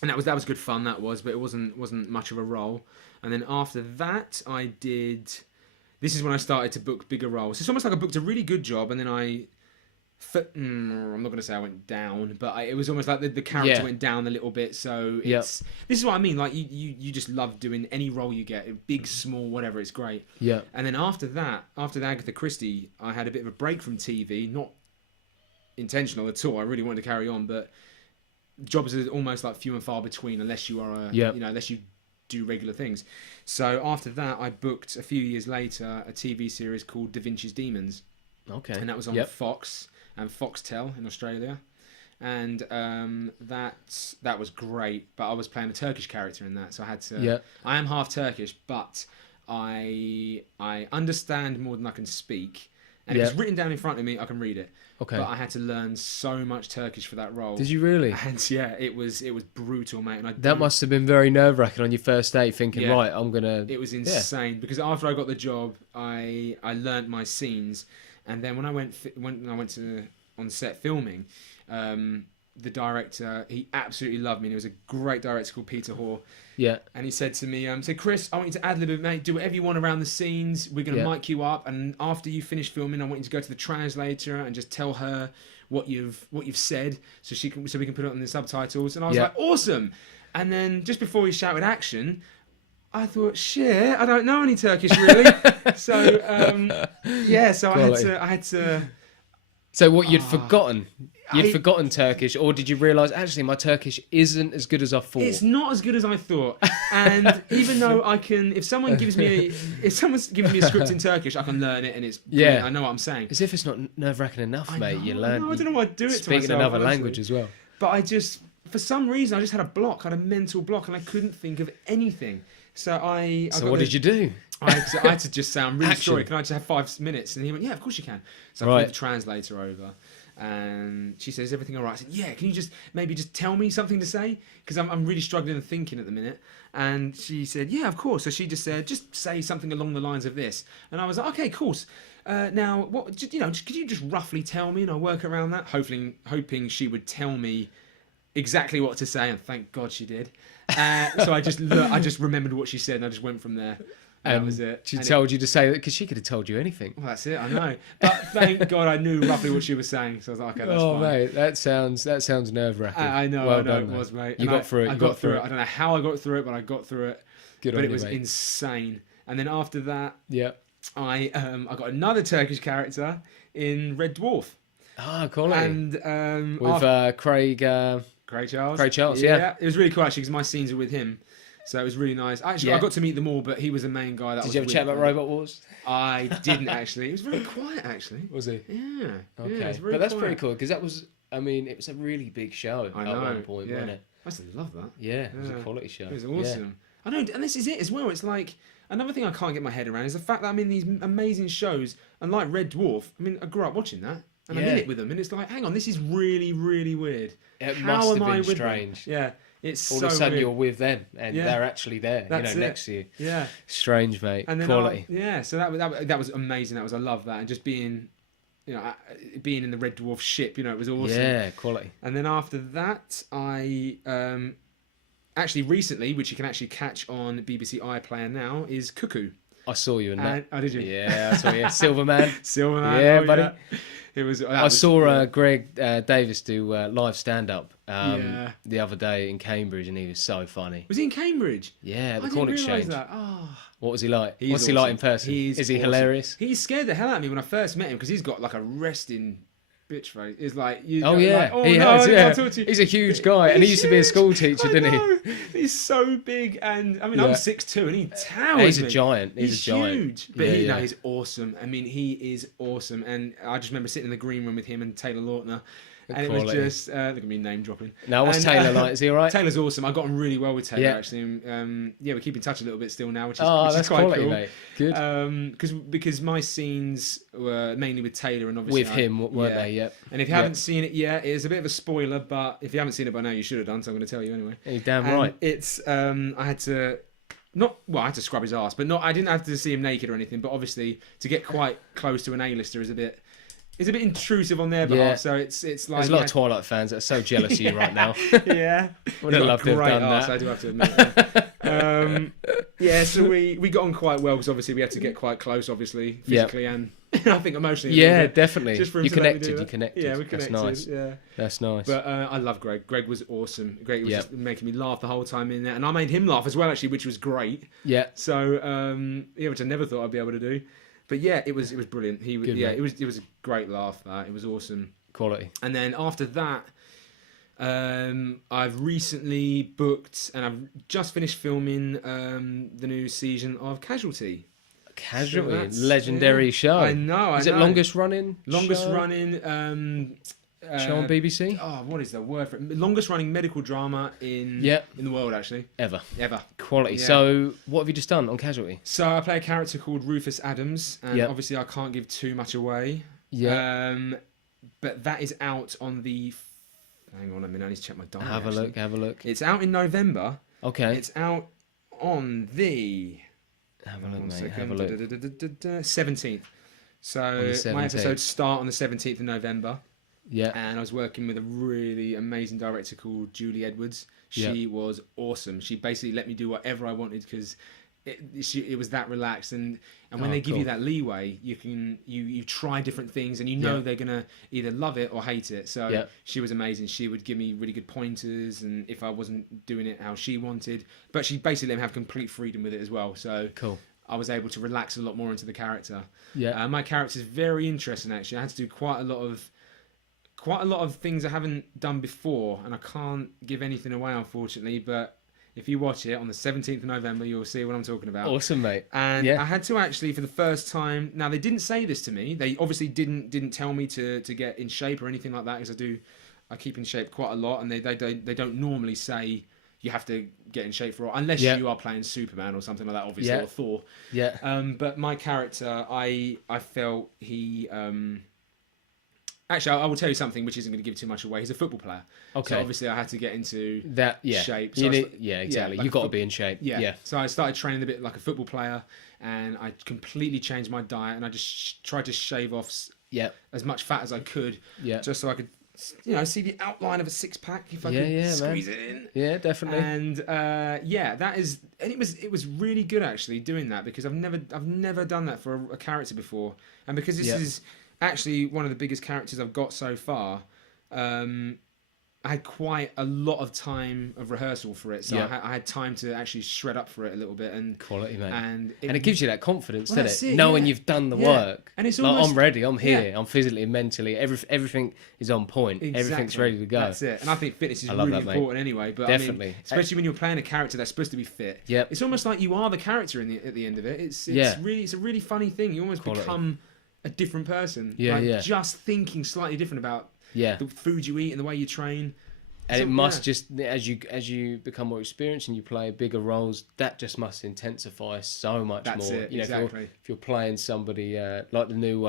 that was good fun. That was, but it wasn't much of a role. And then after that, I did this is when I started to book bigger roles. It's almost like I booked a really good job, and then I'm not going to say I went down, but it was almost like the character went down a little bit. So this is what I mean. Like you just love doing any role you get, big, small, whatever. It's great. Yeah. And then after the Agatha Christie, I had a bit of a break from TV, not intentional at all. I really wanted to carry on, but jobs are almost like few and far between unless you are unless you do regular things. So after that, I booked a few years later a TV series called Da Vinci's Demons. Okay. And that was on Fox and Foxtel in Australia. And that was great, but I was playing a Turkish character in that, so I had to I am half Turkish, but I understand more than I can speak. And if it's written down in front of me, I can read it. Okay. But I had to learn so much Turkish for that role. Did you really? And yeah, it was brutal, mate. And that must have been very nerve-wracking on your first day, thinking, right, I'm gonna. It was insane because after I got the job, I learnt my scenes, and then when I went to on set filming, the director, he absolutely loved me. And he was a great director called Peter Hoare. Yeah. And he said to me, Chris, I want you to ad-lib it, mate. Do whatever you want around the scenes. We're going to mic you up. And after you finish filming, I want you to go to the translator and just tell her what you've said so we can put it on the subtitles. And I was like, awesome. And then just before he shouted action, I thought, shit, I don't know any Turkish really. So, so I had to... So what, you'd forgotten? You'd forgotten Turkish, or did you realise, actually, my Turkish isn't as good as I thought? It's not as good as I thought. And even though I can, if someone's giving me a script in Turkish, I can learn it, and it's brilliant. I know what I'm saying. As if it's not nerve-wracking enough, mate. You learn. I don't know why I do it to myself. Speaking another language as well. But I just, for some reason, I just had a mental block, and I couldn't think of anything. So what did you do? I had to just say, I'm really sorry, can I just have 5 minutes? And he went, yeah, of course you can. So I called the translator over, and she said, is everything all right? I said, yeah, can you just tell me something to say? Because I'm really struggling and thinking at the minute. And she said, yeah, of course. So she just said, just say something along the lines of this. And I was like, okay, of course. Now, could you just roughly tell me, and I'll work around that, hoping she would tell me exactly what to say, and thank God she did. So I just remembered what she said, and I just went from there. That was it. She told you to say that because she could have told you anything. Well, that's it. I know, but thank God I knew roughly what she was saying. So I was like, okay, that's fine. Oh, mate, that sounds nerve-wracking. I know, well I know done, it was, mate. You got through it. I got through it. I don't know how I got through it, but I got through it. Good on you, it was mate. insane. And then after that, I got another Turkish character in Red Dwarf. Ah, quality. And with Craig Charles. Craig Charles, yeah. It was really cool actually because my scenes are with him. So it was really nice. Actually, I got to meet them all, but he was the main guy. Did you ever chat about Robot Wars? I didn't actually. He was very quiet, actually. Was he? Yeah. Okay. Yeah, but that's pretty cool because that was, it was a really big show at one point, wasn't it? I used to love that. Yeah, it was a quality show. It was awesome. I know, and this is it as well. It's like, another thing I can't get my head around is the fact that I'm in these amazing shows, and like Red Dwarf, I grew up watching that. And I'm in it with them, and it's like, hang on, this is really, really weird. It must have been strange. Yeah, it's all so of a sudden weird. You're with them, and they're actually there, next to you. Yeah, strange, mate. And then quality. So that was amazing. I loved that, and just being, being in the Red Dwarf ship, it was awesome. Yeah, quality. And then after that, I actually recently, which you can actually catch on BBC iPlayer now, is Cuckoo. I saw you in that. Oh, did you? Yeah, I saw you. Silverman. Yeah, buddy. Yeah. I saw Greg Davis do live stand-up the other day in Cambridge, and he was so funny. Was he in Cambridge? Yeah, at the Corn Exchange. That. Oh. What was he like? What's he like in person? Is he hilarious? He scared the hell out of me when I first met him because he's got like a resting bitch face. It's like he has. He's a huge guy, and he used to be a school teacher, didn't he? He's so big, and I'm 6'2", and he towers. He's a giant. He's a giant. Huge, but he's awesome. He is awesome, and I just remember sitting in the green room with him and Taylor Lautner. And it was just, look at me name dropping. Now, what's Taylor like? Is he all right? Taylor's awesome. I got on really well with Taylor, actually. We keep in touch a little bit still now, which is that's quite quality, cool. Mate. Good. Because my scenes were mainly with Taylor and obviously... With him, weren't they? Yep. And if you haven't seen it yet, it is a bit of a spoiler, but if you haven't seen it by now, you should have done, so I'm going to tell you anyway. You're damn right. It's, I had to... I had to scrub his ass, but I didn't have to see him naked or anything, but obviously to get quite close to an A-lister is a bit... it's a bit intrusive on their behalf. So it's like there's a lot of Twilight fans that are so jealous of you right now. Yeah, would have loved to have done that. I do have to admit. Yeah, so we got on quite well because obviously we had to get quite close, obviously physically and I think emotionally. Yeah, definitely. Just for him you to let me do connected. that. You connected. Yeah, we connected. That's nice. Yeah, that's nice. But I love Greg. Greg was awesome. Greg was just making me laugh the whole time in there, and I made him laugh as well, actually, which was great. Yeah. So which I never thought I'd be able to do. But yeah, it was brilliant. It was a great laugh. It was awesome. Quality. And then after that, I've recently booked and I've just finished filming the new season of Casualty. Casualty, legendary show. I know. Is it longest running? Longest show? running. Show on BBC. Oh, what is the word for it? Longest running medical drama in the world, actually. Ever. Yeah. Quality. So, what have you just done on Casualty? So, I play a character called Rufus Adams, and obviously I can't give too much away. Yeah. But that is out on the. Hang on a minute, I need to check my diary. Have a look. It's out in November. Okay. It's out on the. Have a look, mate. Have a look. 17th. So my episodes start on the 17th of November. Yeah. And I was working with a really amazing director called Julie Edwards. She was awesome. She basically let me do whatever I wanted because it was that relaxed. And when they give you that leeway, you try different things and you know they're gonna either love it or hate it. So she was amazing. She would give me really good pointers, and if I wasn't doing it how she wanted, but she basically let me have complete freedom with it as well. So I was able to relax a lot more into the character. Yeah. My character is very interesting actually. I had to do quite a lot of things I haven't done before, and I can't give anything away unfortunately, but if you watch it on the 17th of November, you'll see what I'm talking about. Awesome, mate. And I had to actually, for the first time... Now, they didn't say this to me. They obviously didn't tell me to get in shape or anything like that, because I keep in shape quite a lot, and they don't normally say you have to get in shape for it, unless you are playing Superman or something like that, obviously, or Thor. Yeah. But my character, I felt he... Actually, I will tell you something which isn't going to give too much away. He's a football player. Okay. So obviously I had to get into shape. So exactly. You've got to be in shape. Yeah. So I started training a bit like a football player, and I completely changed my diet, and I just tried to shave off as much fat as I could, just so I could, see the outline of a six pack if I could squeeze it in. Yeah, definitely. And it was really good actually doing that, because I've never done that for a character before, and because this is actually one of the biggest characters I've got so far. I had quite a lot of time of rehearsal for it, so I had time to actually shred up for it a little bit. And quality, mate. And it gives you that confidence, doesn't it? Knowing you've done the work. And it's almost, I'm ready, I'm here, I'm physically, mentally, everything is on point, everything's ready to go. That's it. And I think fitness is really important anyway. But definitely. I mean, especially when you're playing a character that's supposed to be fit. It's almost like you are the character at the end of it. It's a really funny thing. You almost become a different person. Just thinking slightly different about the food you eat and the way you train. And so, it must just, as you become more experienced and you play bigger roles, that just must intensify so much more. That's it, exactly. If you're playing somebody like the new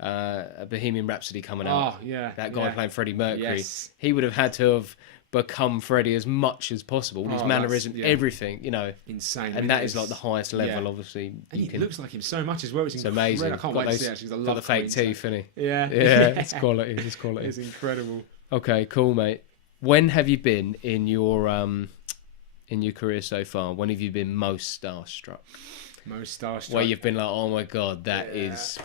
Bohemian Rhapsody coming out. Oh, yeah. That guy playing Freddie Mercury. He would have had to have become Freddie as much as possible. His mannerism, everything, Insane. And that is like the highest level, obviously. And he looks like him so much as well. It's amazing. I can't wait to see it, actually. I love got the fake teeth, isn't he? Yeah. It's quality. It's quality. It's incredible. Okay, cool, mate. When have you been in your career so far? When have you been most starstruck? Most starstruck. Where you've been like, oh my god, that is,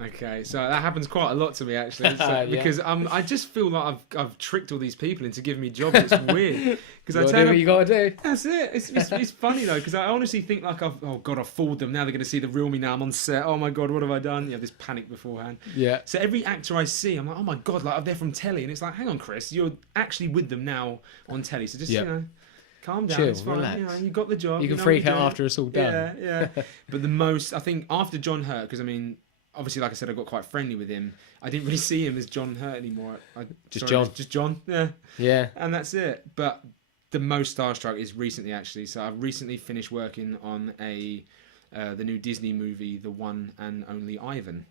Okay, so that happens quite a lot to me actually, because I just feel like I've tricked all these people into giving me jobs. It's weird because I tell them what you gotta do. That's it. It's funny though, because I honestly think like I've fooled them. Now they're gonna see the real me. Now I'm on set. Oh my god, what have I done? You have this panic beforehand. Yeah. So every actor I see, I'm like, oh my god, like they're from telly, and it's like, hang on, Kriss, you're actually with them now on telly. So just calm down. Chill, it's fine. relax. You got the job. You can freak out after it's all done. Yeah. But the most, I think, after John Hurt, because I mean, obviously, like I said, I got quite friendly with him. I didn't really see him as John Hurt anymore. Just John. Yeah. And that's it. But the most starstruck is recently, actually. So I've recently finished working on the new Disney movie, The One and Only Ivan.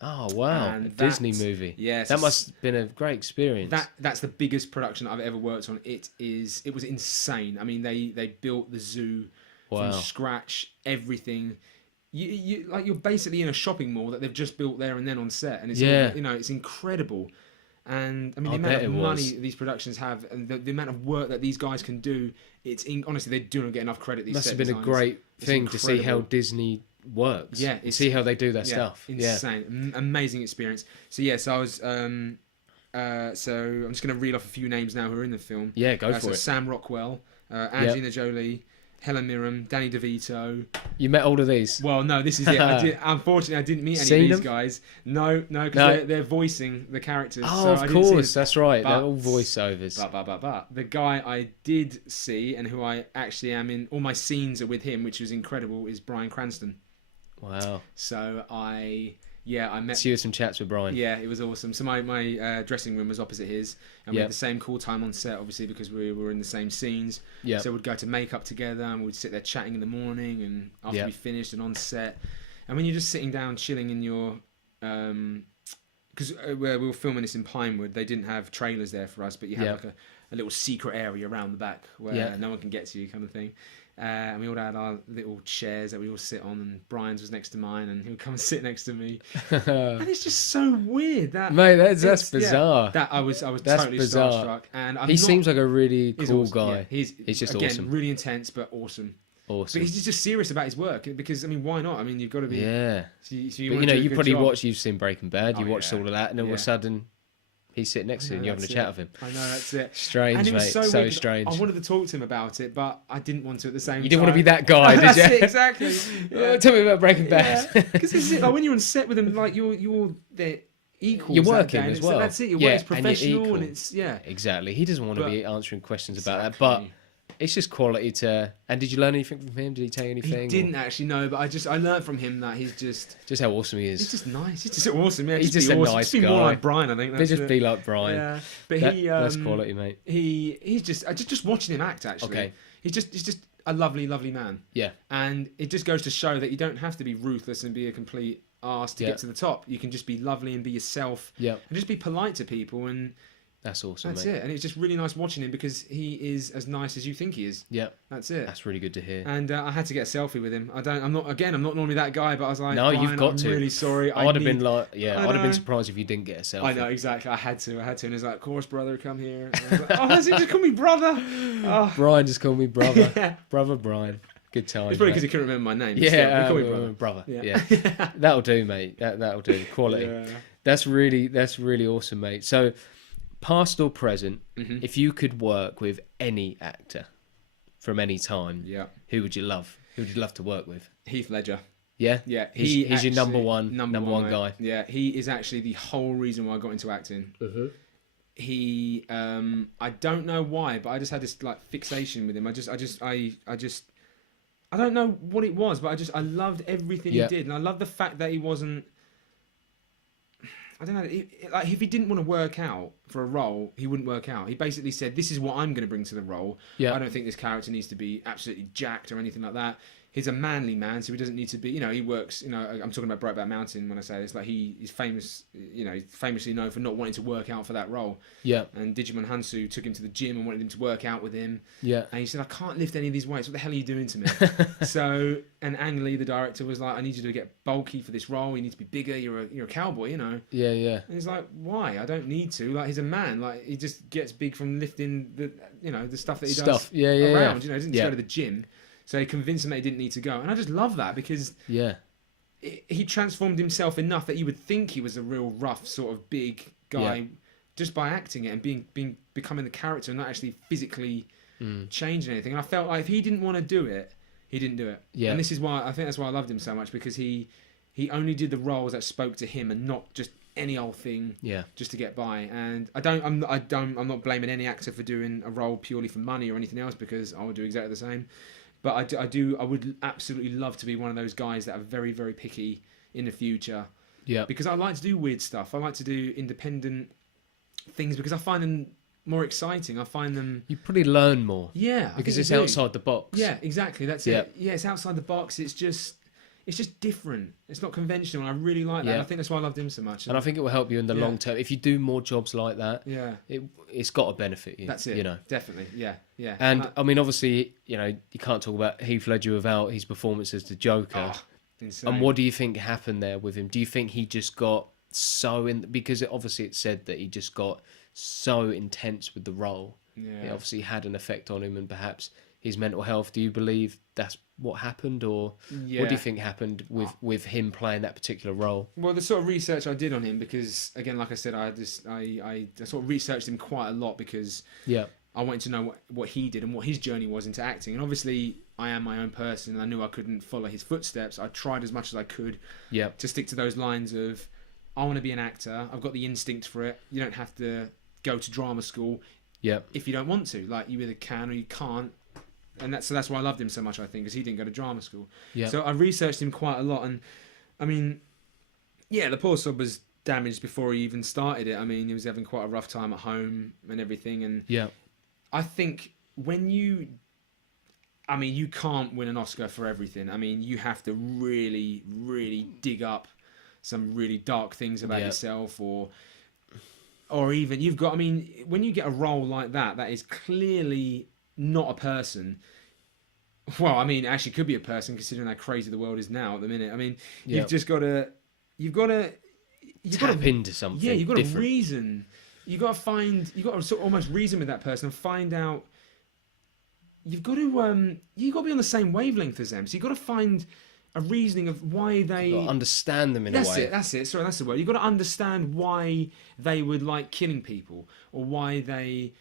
Oh wow! A Disney movie. Yes, that must have been a great experience. That's the biggest production I've ever worked on. It was insane. I mean, they built the zoo from scratch, everything. you're basically in a shopping mall that they've just built there and then on set, and it's all, it's incredible. And I mean, the amount of money these productions have, and the amount of work that these guys can do, honestly, they do not get enough credit. These must set have been designers. a great thing to see how incredible. Disney works. Yeah, and see how they do their stuff. Insane, amazing experience. So yes, I was. So I'm just going to reel off a few names now who are in the film. Yeah, go for it. Sam Rockwell, Angelina Jolie, Helen Mirren, Danny DeVito. You met all of these? Well, no, this is it. Unfortunately, I didn't meet any of these guys. No, because they're voicing the characters. Oh, so of course, that's right. They're all voiceovers. But the guy I did see and who I actually am in, all my scenes are with him, which was incredible, is Bryan Cranston. Wow. So I met. So you had some chats with Bryan. Yeah, it was awesome. So my dressing room was opposite his, and we had the same call time on set, obviously, because we were in the same scenes. Yeah. So we'd go to makeup together, and we'd sit there chatting in the morning, and after we finished and on set, and when you're just sitting down chilling in your, because where we were filming this in Pinewood, they didn't have trailers there for us, but you had like a little secret area around the back where no one can get to you, kind of thing. And we all had our little chairs that we all sit on, and Brian's was next to mine, and he would come and sit next to me. And it's just so weird that that's bizarre. That I was totally bizarre. starstruck, and he seems like a really cool awesome. guy. Yeah, he's just again, awesome, really intense, but awesome. Awesome. But he's just serious about his work because I mean, why not? I mean, you've got to be. Yeah. So but you probably watched. You've seen Breaking Bad. You watched all of that, and all of a sudden, he's sitting next to you and you're having a chat with him. I know, that's it. Strange, and it was mate. So weird, strange. I wanted to talk to him about it, but I didn't want to at the same time. You didn't want to be that guy, did you? That's it, exactly. Yeah. Tell me about Breaking Bad. Because it's like when you're on set with them, like you're their equals. You're working as well. That's it. Your work is professional, and it's exactly. He doesn't want to be answering questions about that, but it's just quality to. And did you learn anything from him? Did he tell you anything? He didn't actually know, but I learned from him that he's just how awesome he is. He's just nice. He's just awesome. Yeah, he's just a awesome. nice guy. Be more like Brian, I think. Just be like Brian. Yeah, but that's quality, mate. He's just watching him act. Actually, okay. He's just a lovely man. Yeah, and it just goes to show that you don't have to be ruthless and be a complete arse to get to the top. You can just be lovely and be yourself. Yeah, and just be polite to people and. That's awesome. That's mate. it, and it's just really nice watching him because he is as nice as you think he is. Yeah, that's it. That's really good to hear. And I had to get a selfie with him. I'm not normally that guy, but I was like, no, you've got I'm to. Really sorry. I'd have been surprised if you didn't get a selfie. I know exactly. I had to, and he's like, "Of course, brother, come here." And I was like, oh, just call me brother. Oh. Brian just called me brother. Brother Brian. Good time. It's probably because he couldn't remember my name. Yeah, call me brother. Yeah. That'll do, mate. That'll do. Quality. Yeah. That's really awesome, mate. So. Past or present, if you could work with any actor from any time, who would you love? Who would you love to work with? Heath Ledger. Yeah? Yeah. He's your number one guy. Yeah, he is actually the whole reason why I got into acting. He, I don't know why, but I just had this like fixation with him. I don't know what it was, but I loved everything he did. And I love the fact that he wasn't, I don't know. Like if he didn't want to work out for a role, he wouldn't work out. He basically said, "This is what I'm going to bring to the role. I don't think this character needs to be absolutely jacked or anything like that." He's a manly man, so he doesn't need to be. He works. I'm talking about Brokeback Mountain when I say this. Like he's famous. He's famously known for not wanting to work out for that role. Yeah. And Digimon Hansu took him to the gym and wanted him to work out with him. Yeah. And he said, "I can't lift any of these weights. What the hell are you doing to me?" And Ang Lee, the director, was like, "I need you to get bulky for this role. You need to be bigger. You're a cowboy, Yeah, yeah. And he's like, "Why? I don't need to. Like he's a man. Like he just gets big from lifting the stuff that he does around. He doesn't go to the gym." So he convinced him that he didn't need to go. And I just love that because he transformed himself enough that you would think he was a real rough sort of big guy just by acting it and becoming the character and not actually physically changing anything. And I felt like if he didn't want to do it, he didn't do it. Yeah. And this is why I think that's why I loved him so much, because he only did the roles that spoke to him and not just any old thing just to get by. And I'm not blaming any actor for doing a role purely for money or anything else, because I would do exactly the same. But I would absolutely love to be one of those guys that are very, very picky in the future. Yeah. Because I like to do weird stuff. I like to do independent things because I find them more exciting. I find them... You probably learn more. Yeah. Because it's outside the box. Yeah, exactly. That's it. Yeah, it's outside the box. It's just different. It's not conventional. And I really like that. And I think that's why I loved him so much. And I think it will help you in the long term. If you do more jobs like that, it's got to benefit you. That's it. Definitely. Yeah. And I mean, obviously, you can't talk about Heath Ledger without his performance as the Joker. Insane. And what do you think happened there with him? Do you think he just got so in, because obviously it said that he just got so intense with the role. Yeah. It obviously had an effect on him and perhaps his mental health. Do you believe that's what happened, or what do you think happened with him playing that particular role? Well, the sort of research I did on him, because again, like I said, I sort of researched him quite a lot because I wanted to know what he did and what his journey was into acting. And obviously, I am my own person, and I knew I couldn't follow his footsteps. I tried as much as I could to stick to those lines of, I want to be an actor. I've got the instinct for it. You don't have to go to drama school if you don't want to. Like, you either can or you can't. And that's why I loved him so much, I think, because he didn't go to drama school. So I researched him quite a lot. And, I mean, the poor sod was damaged before he even started it. I mean, he was having quite a rough time at home and everything. And I think when you can't win an Oscar for everything. I mean, you have to really, really dig up some really dark things about yourself, or even you've got, I mean, when you get a role like that is clearly not a person. Well, I mean, it actually could be a person, considering how crazy the world is now at the minute. I mean, you've got to tap into something. Yeah, you've got to different. reason. You've got to sort of almost reason with that person and find out. You've got to be on the same wavelength as them. So you've got to find a reasoning of why they... You've got to understand them in a way. That's it. Sorry, that's the word. You've got to understand why they would like killing people, or why they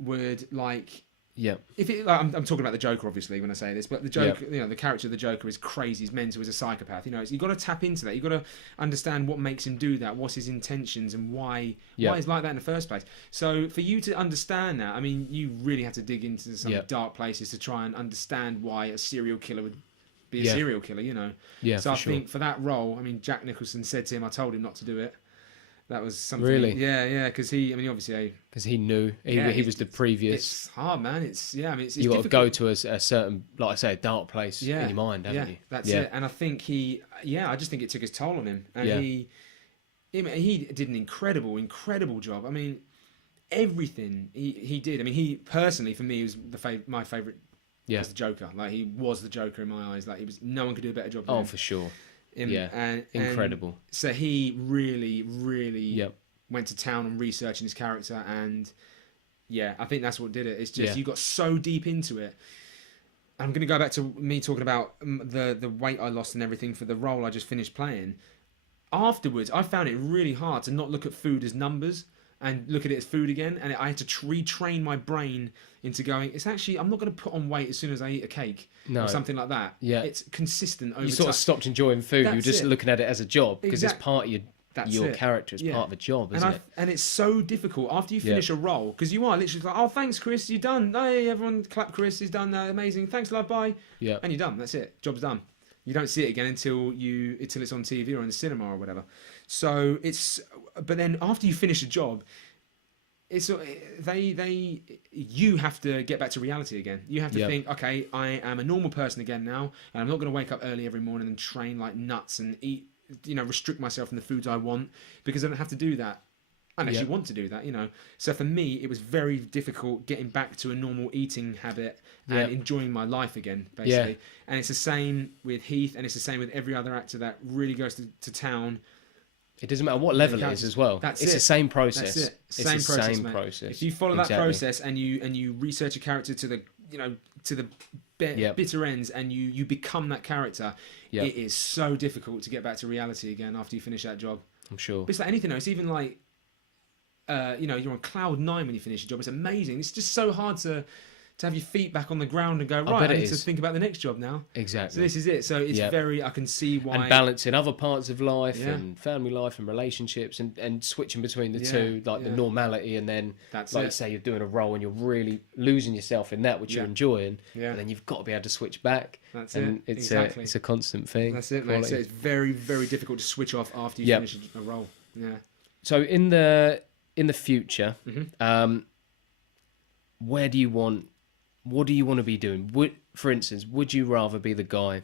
would like... If it, I'm talking about the Joker, obviously, when I say this, but the Joker, the character of the Joker is crazy. He's mental. He's a psychopath. You've got to tap into that. You've got to understand what makes him do that. What's his intentions, and why he's like that in the first place. So for you to understand that, I mean, you really have to dig into some dark places to try and understand why a serial killer would be a serial killer. So I think for that role, I mean, Jack Nicholson said to him, "I told him not to do it." That was something. Really? Yeah, because obviously, because he knew he was the previous. It's hard, man. It's it's you got difficult. to go to a certain, like I say, a dark place in your mind, haven't you? That's it. And I think I just think it took his toll on him, and he did an incredible job. I mean, everything he did. I mean, he personally, for me, was my favorite. As the Joker. Like, he was the Joker in my eyes. Like, no one could do a better job than him. For sure. And incredible. So he really went to town on researching his character, and I think that's what did it. It's just you got so deep into it. I'm going to go back to me talking about the weight I lost and everything for the role I just finished playing. Afterwards, I found it really hard to not look at food as numbers and look at it as food again, and I had to retrain my brain into going, it's actually, I'm not going to put on weight as soon as I eat a cake or something like that. It's consistent over time. You sort of stopped enjoying food. You were just looking at it as a job, because it's part of your character. It's part of a job, isn't it? And it's so difficult after you finish a role, because you are literally like, oh, thanks, Kriss, you're done. Hey, everyone clap, Kriss, he's done. Amazing. Thanks, love, bye. Yeah. And you're done. That's it. Job's done. You don't see it again until it's on TV or in the cinema or whatever. So but then after you finish a job, you have to get back to reality again. You have to think, okay, I am a normal person again now, and I'm not going to wake up early every morning and train like nuts and eat, restrict myself from the foods I want, because I don't have to do that unless you want to do that, So for me, it was very difficult getting back to a normal eating habit and enjoying my life again, basically. And it's the same with Heath, and it's the same with every other actor that really goes to town. It doesn't matter what level it is as well. It's the same process. That's it. It's the same process. If you follow that process and you research a character to the bitter ends, and you become that character, it is so difficult to get back to reality again after you finish that job. I'm sure. But it's like anything else. Even like you're on cloud 9 when you finish your job. It's amazing. It's just so hard to have your feet back on the ground and go, right, I need to think about the next job now. Exactly. So this is it. So it's I can see why. And balancing other parts of life and family life and relationships, and switching between the two, like the normality, and then, you say, you're doing a role and you're really losing yourself in that, which you're enjoying, and then you've got to be able to switch back. That's and it. It's a constant thing. That's it, mate. So it's very, very difficult to switch off after you finish a role. Yeah. So in the future, what do you want to be doing? For instance, would you rather be the guy,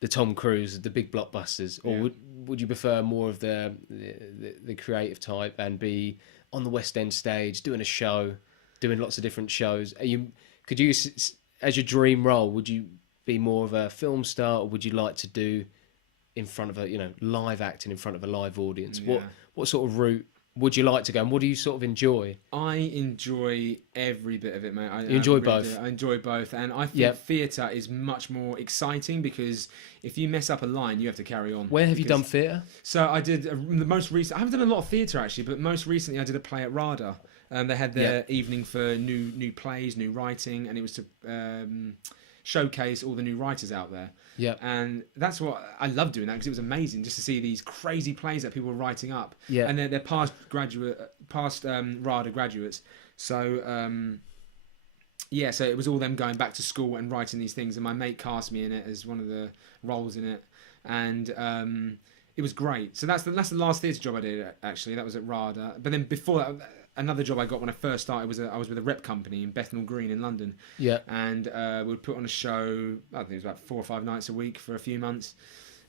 the Tom Cruise, the big blockbusters, or would you prefer more of the creative type and be on the West End stage, doing a show, doing lots of different shows? As your dream role, would you be more of a film star, or would you like to do in front of a live acting in front of a live audience? What sort of route would you like to go, and what do you sort of enjoy? I enjoy every bit of it, mate. You enjoy both? I enjoy both, and I think theatre is much more exciting because if you mess up a line, you have to carry on. Where have you done theatre? So I did the most recent. I haven't done a lot of theatre actually, but most recently I did a play at RADA. They had their evening for new plays, new writing, and it was to showcase all the new writers out there. Yeah, and that's what I love doing that because it was amazing just to see these crazy plays that people were writing up. Yeah, and they're past RADA graduates. So so it was all them going back to school and writing these things, and my mate cast me in it as one of the roles in it, and it was great. So that's the last theatre job I did actually. That was at RADA. But then before that, another job I got when I first started I was with a rep company in Bethnal Green in London. Yeah. And we'd put on a show, I think it was about 4 or 5 nights a week for a few months.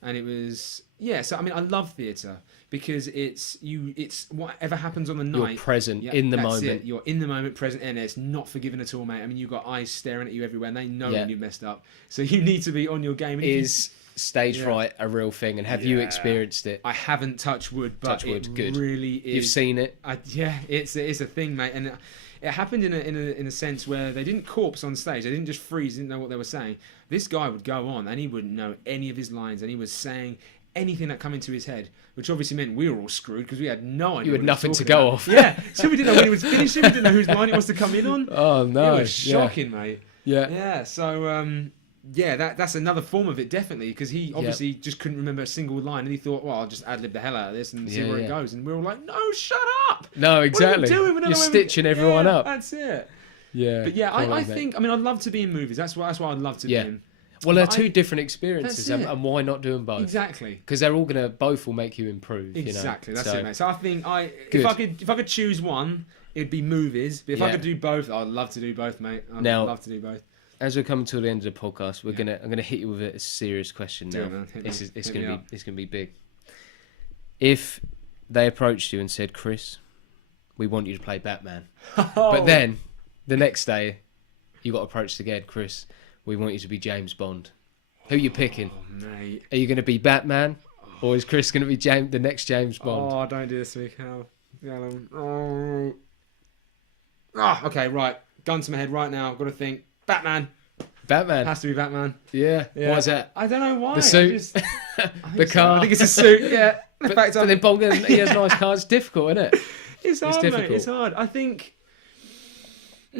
And it was, so I mean, I love theatre because it's whatever happens on the night. You're present in the moment. It. You're in the moment, present, and it's not forgiven at all, mate. I mean, you've got eyes staring at you everywhere, and they know when you messed up. So you need to be on your game. And is stage fright a real thing, and have you experienced it? I haven't touched wood, but good. Really is. You've seen it? It's a thing, mate, and it happened in a sense where they didn't corpse on stage. They didn't just freeze, didn't know what they were saying. This guy would go on and he wouldn't know any of his lines, and he was saying anything that come into his head, which obviously meant we were all screwed because we had no idea. You had nothing to go off. Yeah, so we didn't know when he was finishing. We didn't know whose line he was to come in on. Oh no, it was shocking, mate. Yeah. So that's another form of it, definitely, because he obviously just couldn't remember a single line, and he thought, well, I'll just ad-lib the hell out of this and see where it goes. And we're all like, no, shut up! No, exactly. What are you doing? You're stitching everyone up. That's it. Yeah. But I think, I mean, I'd love to be in movies. That's what I'd love to be in. Well, they're two different experiences, and why not do them both? Exactly. Because both will make you improve. Exactly, that's it, mate. So I think if I could choose one, it'd be movies. But if I could do both, I'd love to do both, mate. I'd love to do both. As we're coming to the end of the podcast, I'm gonna hit you with a serious question now. It's gonna be big. If they approached you and said, "Kriss, we want you to play Batman," but then the next day you got approached again, "Kriss, we want you to be James Bond." Who are you picking? Oh, mate. Are you going to be Batman, or is Kriss going to be the next James Bond? Oh, don't do this to me, Cal. Okay, right. Gun to my head right now. I've got to think. Batman. Batman. Has to be Batman. Yeah. Why's that? I don't know why. The suit. The car. I think it's a suit, yeah. But then Bond, he has nice cars. It's difficult, isn't it? It's hard, mate. It's hard. I think... I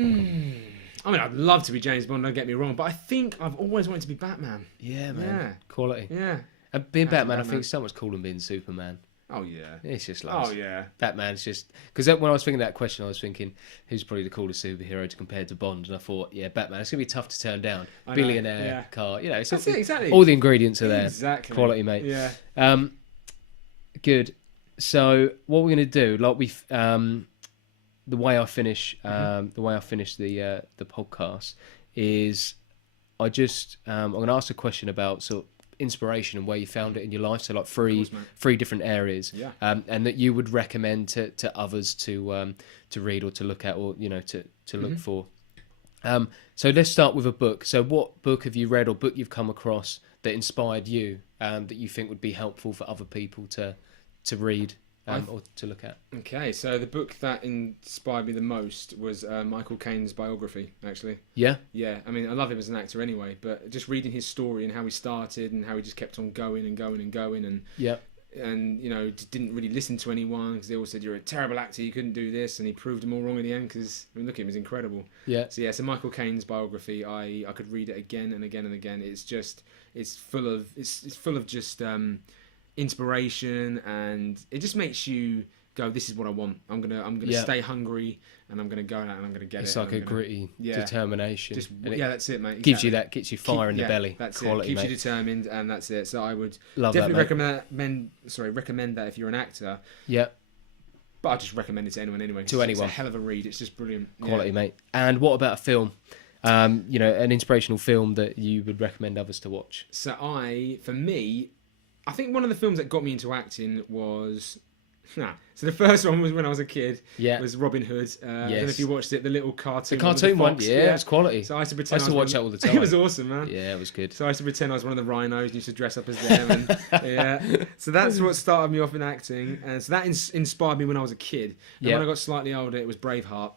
mean, I'd love to be James Bond, don't get me wrong, but I think I've always wanted to be Batman. Yeah, man. Yeah. Quality. Yeah. And being Batman, I think it's so much cooler than being Superman. Oh, yeah. It's just like... Oh, yeah. Batman's just... Because when I was thinking that question, I was thinking, who's probably the coolest superhero to compare to Bond? And I thought, Batman. It's going to be tough to turn down. Billionaire, car. It's That's it, exactly. All the ingredients are there. Exactly. Quality, mate. Yeah. Good. So what we're going to do, like the way I finish the podcast is I'm going to ask a question about sort of inspiration and where you found it in your life. So like three different areas, and that you would recommend to others to read or to look at or to look for. So let's start with a book. So what book have you read or book you've come across that inspired you, that you think would be helpful for other people to read or to look at? Okay, so the book that inspired me the most was Michael Caine's biography, actually. Yeah? Yeah, I mean, I love him as an actor anyway, but just reading his story and how he started and how he just kept on going and going and going and didn't really listen to anyone because they all said, you're a terrible actor, you couldn't do this, and he proved them all wrong in the end because, I mean, look at him, he's incredible. Yeah. So Michael Caine's biography, I could read it again and again and again. It's full of just... inspiration, and it just makes you go, this is what I want. I'm gonna stay hungry, and I'm gonna go out and I'm gonna get it. It's like a gritty determination. That's it, mate. Exactly. Gives you fire in the belly. That's Quality, it. Keeps mate. you determined, and that's it. So I would definitely recommend that if you're an actor. Yeah. But I just recommend it to anyone anyway. It's a hell of a read. It's just brilliant. Quality, mate. And what about a film? An inspirational film that you would recommend others to watch? So I think one of the films that got me into acting was Nah. So the first one was when I was a kid. Yeah. Was Robin Hood. I don't know if you watched it, the little cartoon. The cartoon one, fox. yeah, it was quality. So I used to pretend. I used to watch that all the time. It was awesome, man. Yeah, it was good. So I used to pretend I was one of the rhinos and used to dress up as them. And, yeah. So that's what started me off in acting. And so that inspired me when I was a kid. And when I got slightly older, it was Braveheart.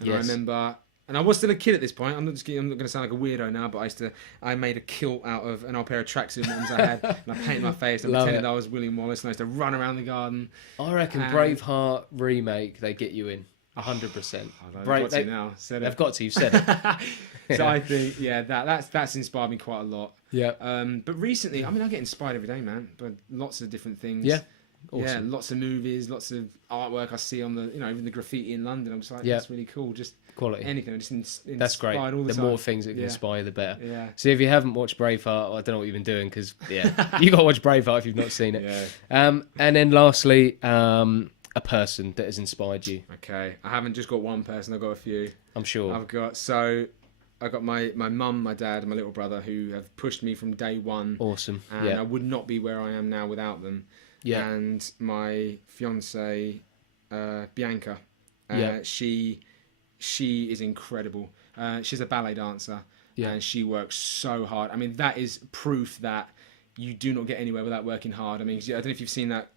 And I remember... And I was still a kid at this point. I'm not going to sound like a weirdo now, but I made a kilt out of an old pair of tracksuit bottoms I had, and I painted my face and pretended I was William Wallace, and I used to run around the garden. I reckon Braveheart remake, they get you in 100%. They've got to. You've said it. So I think, that's inspired me quite a lot. Yeah. But recently, I mean, I get inspired every day, man. But lots of different things. Yeah. Awesome. Yeah, lots of movies, lots of artwork I see on the, even the graffiti in London. I'm just like, that's really cool. Just quality. Anything. I'm just inspired that's great. All the time. More things that can inspire, the better. Yeah. So if you haven't watched Braveheart, I don't know what you've been doing because you got to watch Braveheart if you've not seen it. Yeah. And then lastly, a person that has inspired you. Okay, I haven't just got one person. I've got a few. I'm sure. I've got my mum, my dad, and my little brother who have pushed me from day one. Awesome. And I would not be where I am now without them. Yeah. And my fiance, Bianca, she is incredible. She's a ballet dancer, and she works so hard. I mean, that is proof that you do not get anywhere without working hard. I mean, I don't know if you've seen that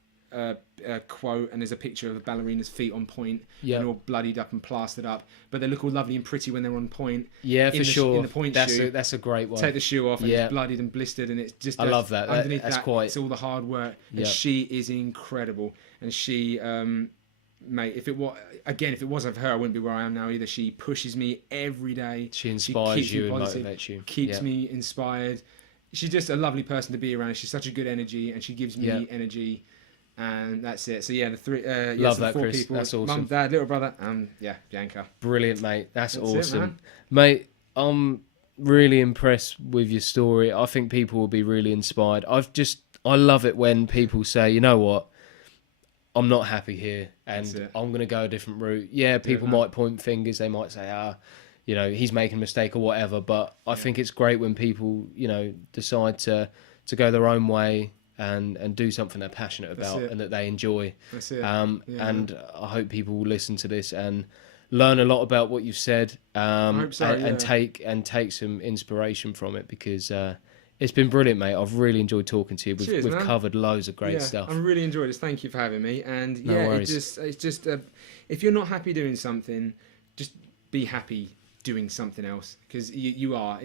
quote, and there's a picture of a ballerina's feet on point, and all bloodied up and plastered up, but they look all lovely and pretty when they're on point. Yeah, for sure. In the point shoe, that's a great one. Take the shoe off, and it's bloodied and blistered, and it's just. I love that. Underneath that's that, quite. It's all the hard work, and she is incredible. And she, mate, if it wasn't for her, I wouldn't be where I am now either. She pushes me every day. She inspires you and motivates you. Keeps me inspired. She's just a lovely person to be around. She's such a good energy, and she gives me energy. And that's it. So the three, love that, Chris. People. That's awesome. Mum, dad, little brother, Bianca. Brilliant, mate. That's awesome, it, mate. I'm really impressed with your story. I think people will be really inspired. I love it when people say, you know what, I'm not happy here, and I'm going to go a different route. Yeah, people might point fingers. They might say, he's making a mistake or whatever. But I think it's great when people, decide to go their own way. And do something they're passionate about and that they enjoy. That's it. And I hope people will listen to this and learn a lot about what you've said. I hope so, and take some inspiration from it because it's been brilliant, mate. I've really enjoyed talking to you. We've covered loads of great stuff. I really enjoyed this. Thank you for having me. And no worries. it's just if you're not happy doing something, just be happy doing something else because you are.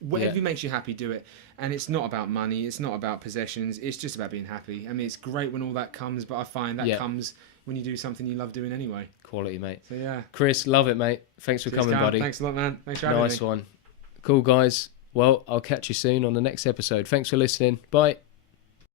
Whatever makes you happy, do it. And it's not about money. It's not about possessions. It's just about being happy. I mean, it's great when all that comes, but I find that comes when you do something you love doing anyway. Quality, mate. So, Chris, love it, mate. Thanks for coming, buddy. Thanks a lot, man. Thanks for having me. Nice one. Cool, guys. Well, I'll catch you soon on the next episode. Thanks for listening. Bye.